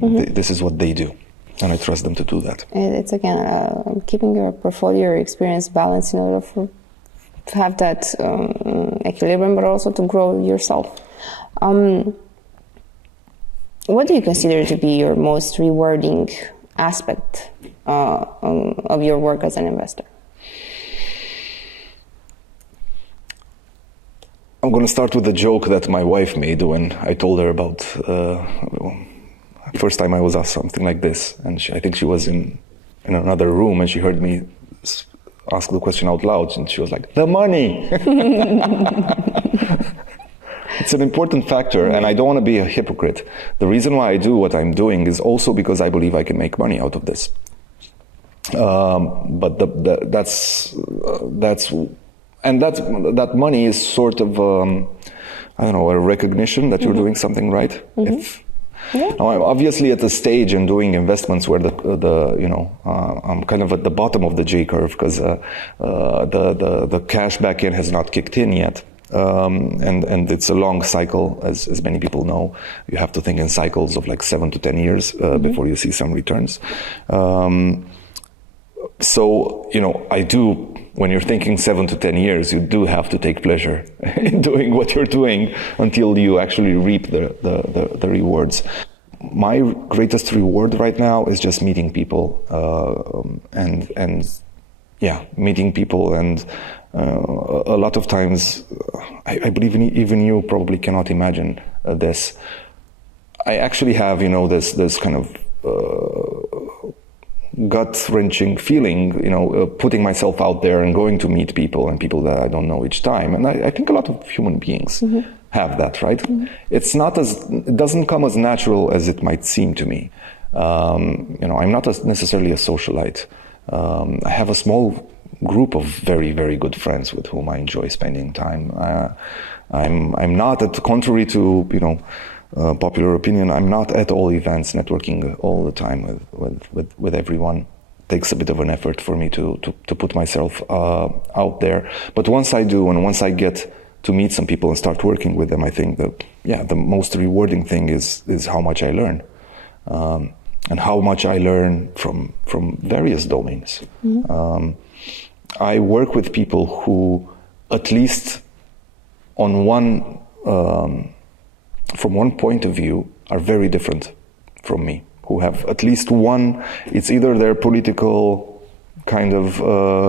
this is what they do. And I trust them to do that. It's again keeping your portfolio, your experience balanced in order to have that equilibrium, but also to grow yourself. What do you consider to be your most rewarding aspect of your work as an investor? I'm going to start with a joke that my wife made when I told her about... First time I was asked something like this, and I think she was in another room, and she heard me ask the question out loud, and she was like, "The money!" It's an important factor, and I don't want to be a hypocrite. The reason why I do what I'm doing is also because I believe I can make money out of this. But that money is sort of, a recognition that you're doing something right. Now, I'm obviously at a stage in doing investments where I'm kind of at the bottom of the J curve because the cash back in has not kicked in yet, and it's a long cycle, as many people know. You have to think in cycles of like 7 to 10 years before you see some returns. So, I do. When you're thinking 7 to 10 years, you do have to take pleasure in doing what you're doing until you actually reap the rewards. My greatest reward right now is just meeting people, meeting people, and a lot of times, I believe even you probably cannot imagine this. I actually have, this kind of gut-wrenching feeling, putting myself out there and going to meet people and people that I don't know each time. And I think a lot of human beings have that, right? It doesn't come as natural as it might seem to me. I'm not necessarily a socialite. I have a small group of very, very good friends with whom I enjoy spending time. I'm not, contrary to, popular opinion, I'm not at all events networking all the time with everyone. It takes a bit of an effort for me to put myself out there. But once I do, and once I get to meet some people and start working with them, I think that, the most rewarding thing is how much I learn. And how much I learn from various domains. I work with people who, at least on from one point of view, are very different from me, who have at least one, it's either their political kind of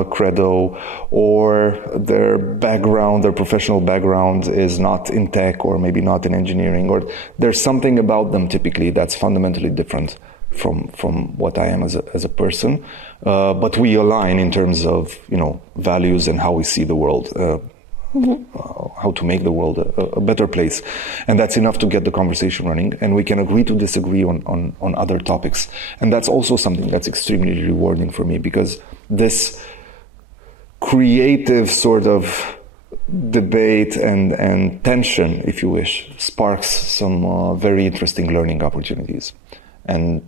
credo, or their background, their professional background is not in tech, or maybe not in engineering, or there's something about them typically that's fundamentally different from what I am as a person, but we align in terms of values and how we see the world, how to make the world a better place, and that's enough to get the conversation running. And we can agree to disagree on other topics, and that's also something that's extremely rewarding for me, because this creative sort of debate and tension, if you wish, sparks some very interesting learning opportunities. And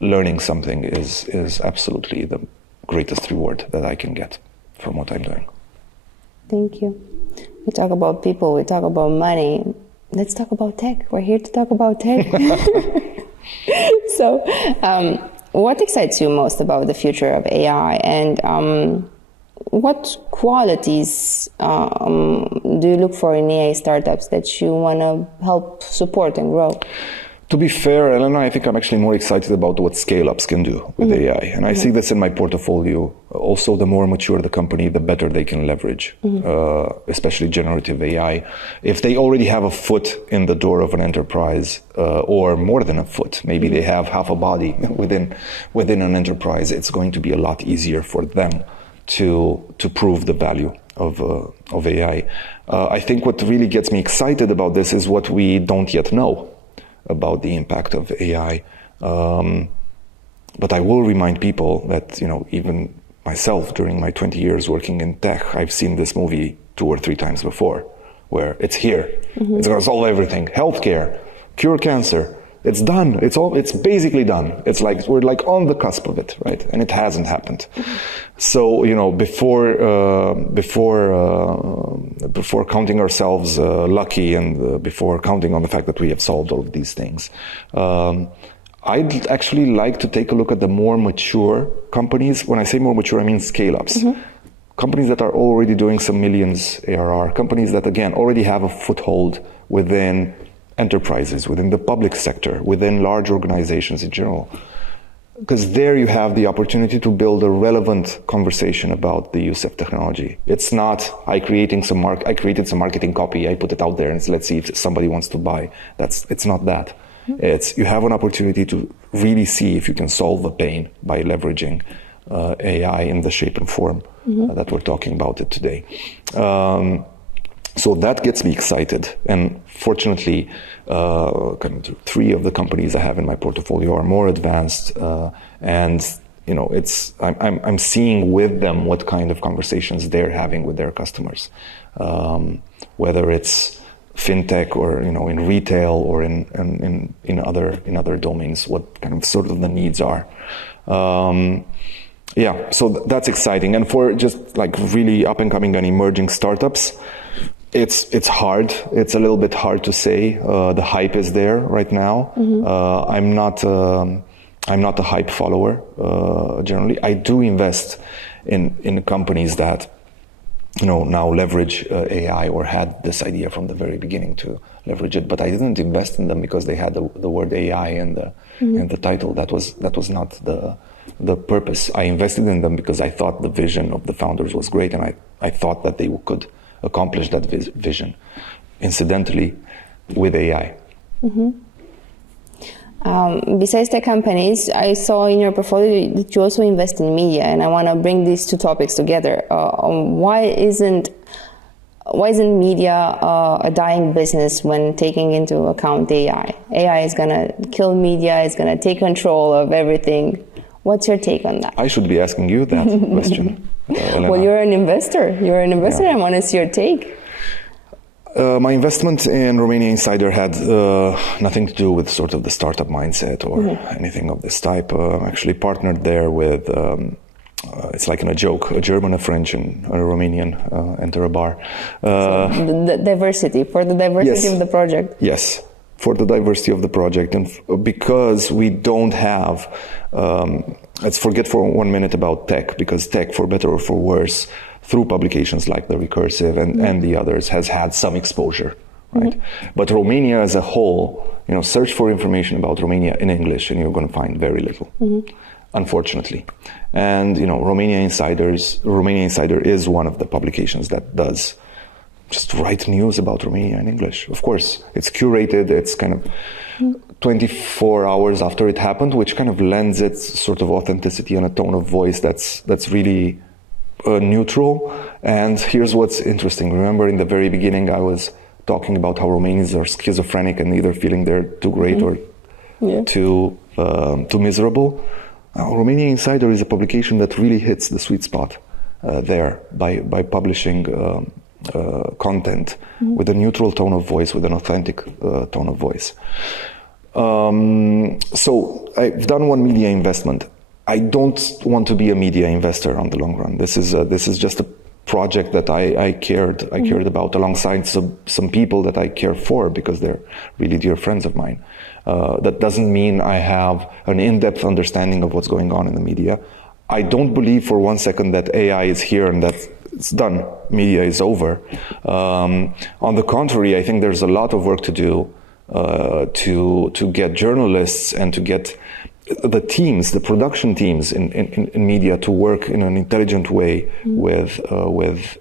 learning something is absolutely the greatest reward that I can get from what I'm doing. Thank you. We talk about people, we talk about money. Let's talk about tech. We're here to talk about tech. So, what excites you most about the future of AI, and what qualities do you look for in AI startups that you want to help support and grow? To be fair, Elena, I think I'm actually more excited about what scale-ups can do with AI. And I see this in my portfolio. Also, the more mature the company, the better they can leverage, especially generative AI. If they already have a foot in the door of an enterprise, or more than a foot, maybe they have half a body within an enterprise, it's going to be a lot easier for them to prove the value of AI. I think what really gets me excited about this is what we don't yet know about the impact of AI. But I will remind people that, even myself, during my 20 years working in tech, I've seen this movie 2 or 3 times before, where it's here. It's going to solve everything. Healthcare, cure cancer. It's done. It's basically done. It's like we're like on the cusp of it, right? And it hasn't happened. So, before counting ourselves lucky, and before counting on the fact that we have solved all of these things, I'd actually like to take a look at the more mature companies. When I say more mature, I mean scale-ups. Companies that are already doing some millions ARR. Companies that, again, already have a foothold within enterprises, within the public sector, within large organizations in general. Because there you have the opportunity to build a relevant conversation about the use of technology. It's not, I created some marketing copy, I put it out there and let's see if somebody wants to buy. It's not that. It's, you have an opportunity to really see if you can solve a pain by leveraging AI in the shape and form that we're talking about it today. So that gets me excited, and fortunately, 3 of the companies I have in my portfolio are more advanced, and I'm seeing with them what kind of conversations they're having with their customers, whether it's fintech or in retail or in other domains, what kind of sort of the needs are. So that's exciting, and for just like really up and coming and emerging startups. It's hard. It's a little bit hard to say. The hype is there right now. I'm not a hype follower generally. I do invest in companies that now leverage AI or had this idea from the very beginning to leverage it. But I didn't invest in them because they had the word AI in the title. That was not the purpose. I invested in them because I thought the vision of the founders was great, and I thought that they could accomplish that vision, incidentally, with AI. Besides tech companies, I saw in your portfolio that you also invest in media, and I want to bring these 2 topics together. Why isn't media a dying business when taking into account AI? AI is going to kill media, it's going to take control of everything. What's your take on that? I should be asking you that question. Well, you're an investor. Yeah. I want to see your take. My investment in Romania Insider had nothing to do with sort of the startup mindset or anything of this type. I actually partnered there with, it's like in a joke, a German, a French, and a Romanian enter a bar. So the diversity, for the diversity of the project. Yes, for the diversity of the project. And because we don't have... let's forget for 1 minute about tech, because tech, for better or for worse, through publications like the Recursive and the others, has had some exposure, right? But Romania as a whole, search for information about Romania in English and you're going to find very little, unfortunately. And, Romania Insider is one of the publications that does just write news about Romania in English. Of course, it's curated, it's kind of 24 hours after it happened, which kind of lends its sort of authenticity and a tone of voice that's really neutral. And here's what's interesting. Remember in the very beginning, I was talking about how Romanians are schizophrenic and either feeling they're too great or too miserable. Romania Insider is a publication that really hits the sweet spot there by publishing content with a neutral tone of voice, with an authentic tone of voice. So I've done one media investment. I don't want to be a media investor on the long run. This is just a project that I cared about alongside some people that I care for because they're really dear friends of mine. That doesn't mean I have an in-depth understanding of what's going on in the media. I don't believe for one second that AI is here and that it's done. Media is over. On the contrary, I think there's a lot of work to do to get journalists and to get the teams, the production teams in media to work in an intelligent way with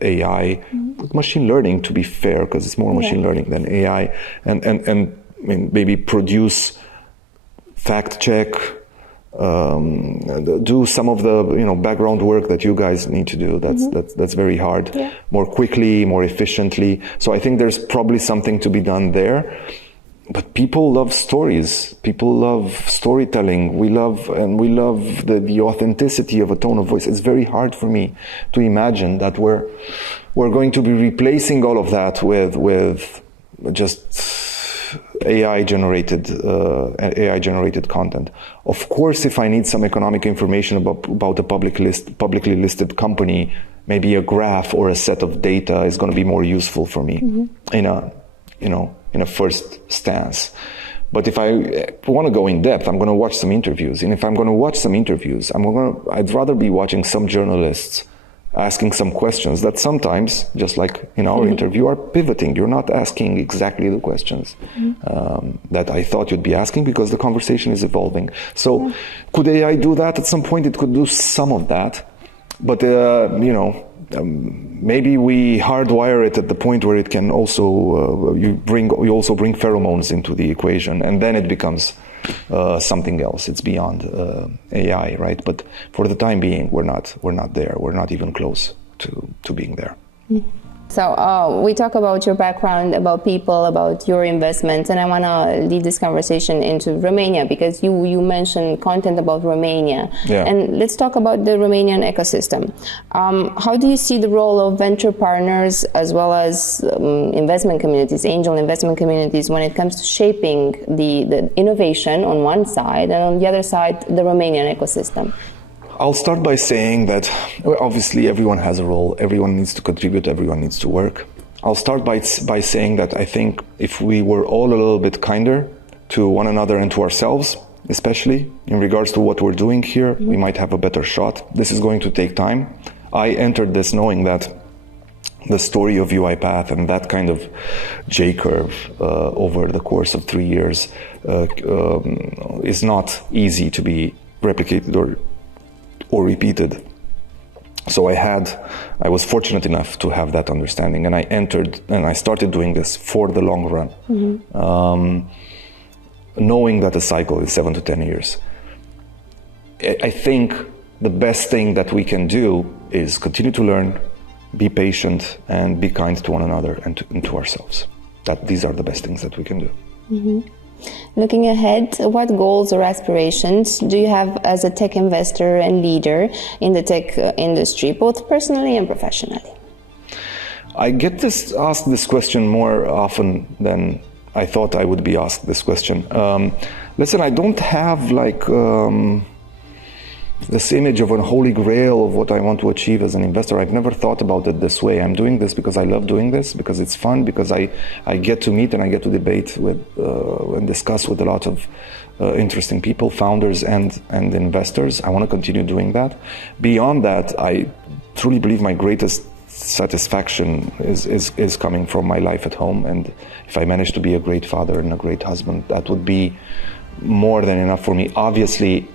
AI, with machine learning, to be fair, because it's more machine learning than AI, and I mean, maybe produce, fact check, do some of the background work that you guys need to do. That's very hard. More quickly, more efficiently. So I think there's probably something to be done there. But people love stories. People love storytelling. We love the authenticity of a tone of voice. It's very hard for me to imagine that we're going to be replacing all of that with just AI generated content. Of course, if I need some economic information about a publicly listed company, maybe a graph or a set of data is going to be more useful for me in a first stance. But if I want to go in depth, I'm going to watch some interviews. And if I'm going to watch some interviews, I'd rather be watching some journalists asking some questions that sometimes, just like in our interview, are pivoting. You're not asking exactly the questions that I thought you'd be asking because the conversation is evolving. So could AI do that? At some point it could do some of that. But, maybe we hardwire it at the point where it can also, you also bring pheromones into the equation, and then it becomes something else. It's beyond AI, right? But for the time being, we're not there. We're not even close to being there. So we talk about your background, about people, about your investments, and I want to lead this conversation into Romania because you mentioned content about Romania. Yeah. And let's talk about the Romanian ecosystem. How do you see the role of venture partners as well as investment communities, angel investment communities, when it comes to shaping the innovation on one side and on the other side, the Romanian ecosystem? I'll start by saying that obviously everyone has a role, everyone needs to contribute, everyone needs to work. I'll start by saying that I think if we were all a little bit kinder to one another and to ourselves, especially in regards to what we're doing here, we might have a better shot. This is going to take time. I entered this knowing that the story of UiPath and that kind of J-curve over the course of 3 years is not easy to be replicated or repeated. So I was fortunate enough to have that understanding, and I started doing this for the long run, knowing that the cycle is 7 to 10 years. I think the best thing that we can do is continue to learn, be patient, and be kind to one another and to ourselves. These are the best things that we can do. Looking ahead, what goals or aspirations do you have as a tech investor and leader in the tech industry, both personally and professionally? I get asked this question more often than I thought I would be asked this question. Listen, I don't have this image of a holy grail of what I want to achieve as an investor. I've never thought about it this way. I'm doing this because I love doing this, because it's fun, because I get to meet and I get to debate with and discuss with a lot of interesting people, founders and investors. I want to continue doing that. Beyond that, I truly believe my greatest satisfaction is coming from my life at home. And if I manage to be a great father and a great husband, that would be more than enough for me. Obviously,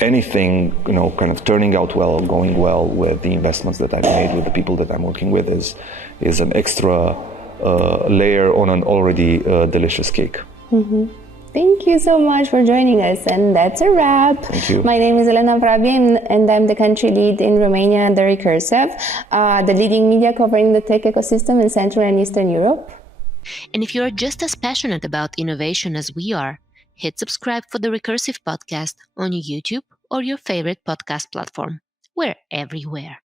anything, kind of turning out well, going well with the investments that I've made, with the people that I'm working with, is an extra layer on an already delicious cake. Mm-hmm. Thank you so much for joining us, and that's a wrap. Thank you. My name is Elena Vrabie, and I'm the country lead in Romania at the Recursive, the leading media covering the tech ecosystem in Central and Eastern Europe. And if you're just as passionate about innovation as we are, hit subscribe for the Recursive podcast on YouTube or your favorite podcast platform. We're everywhere.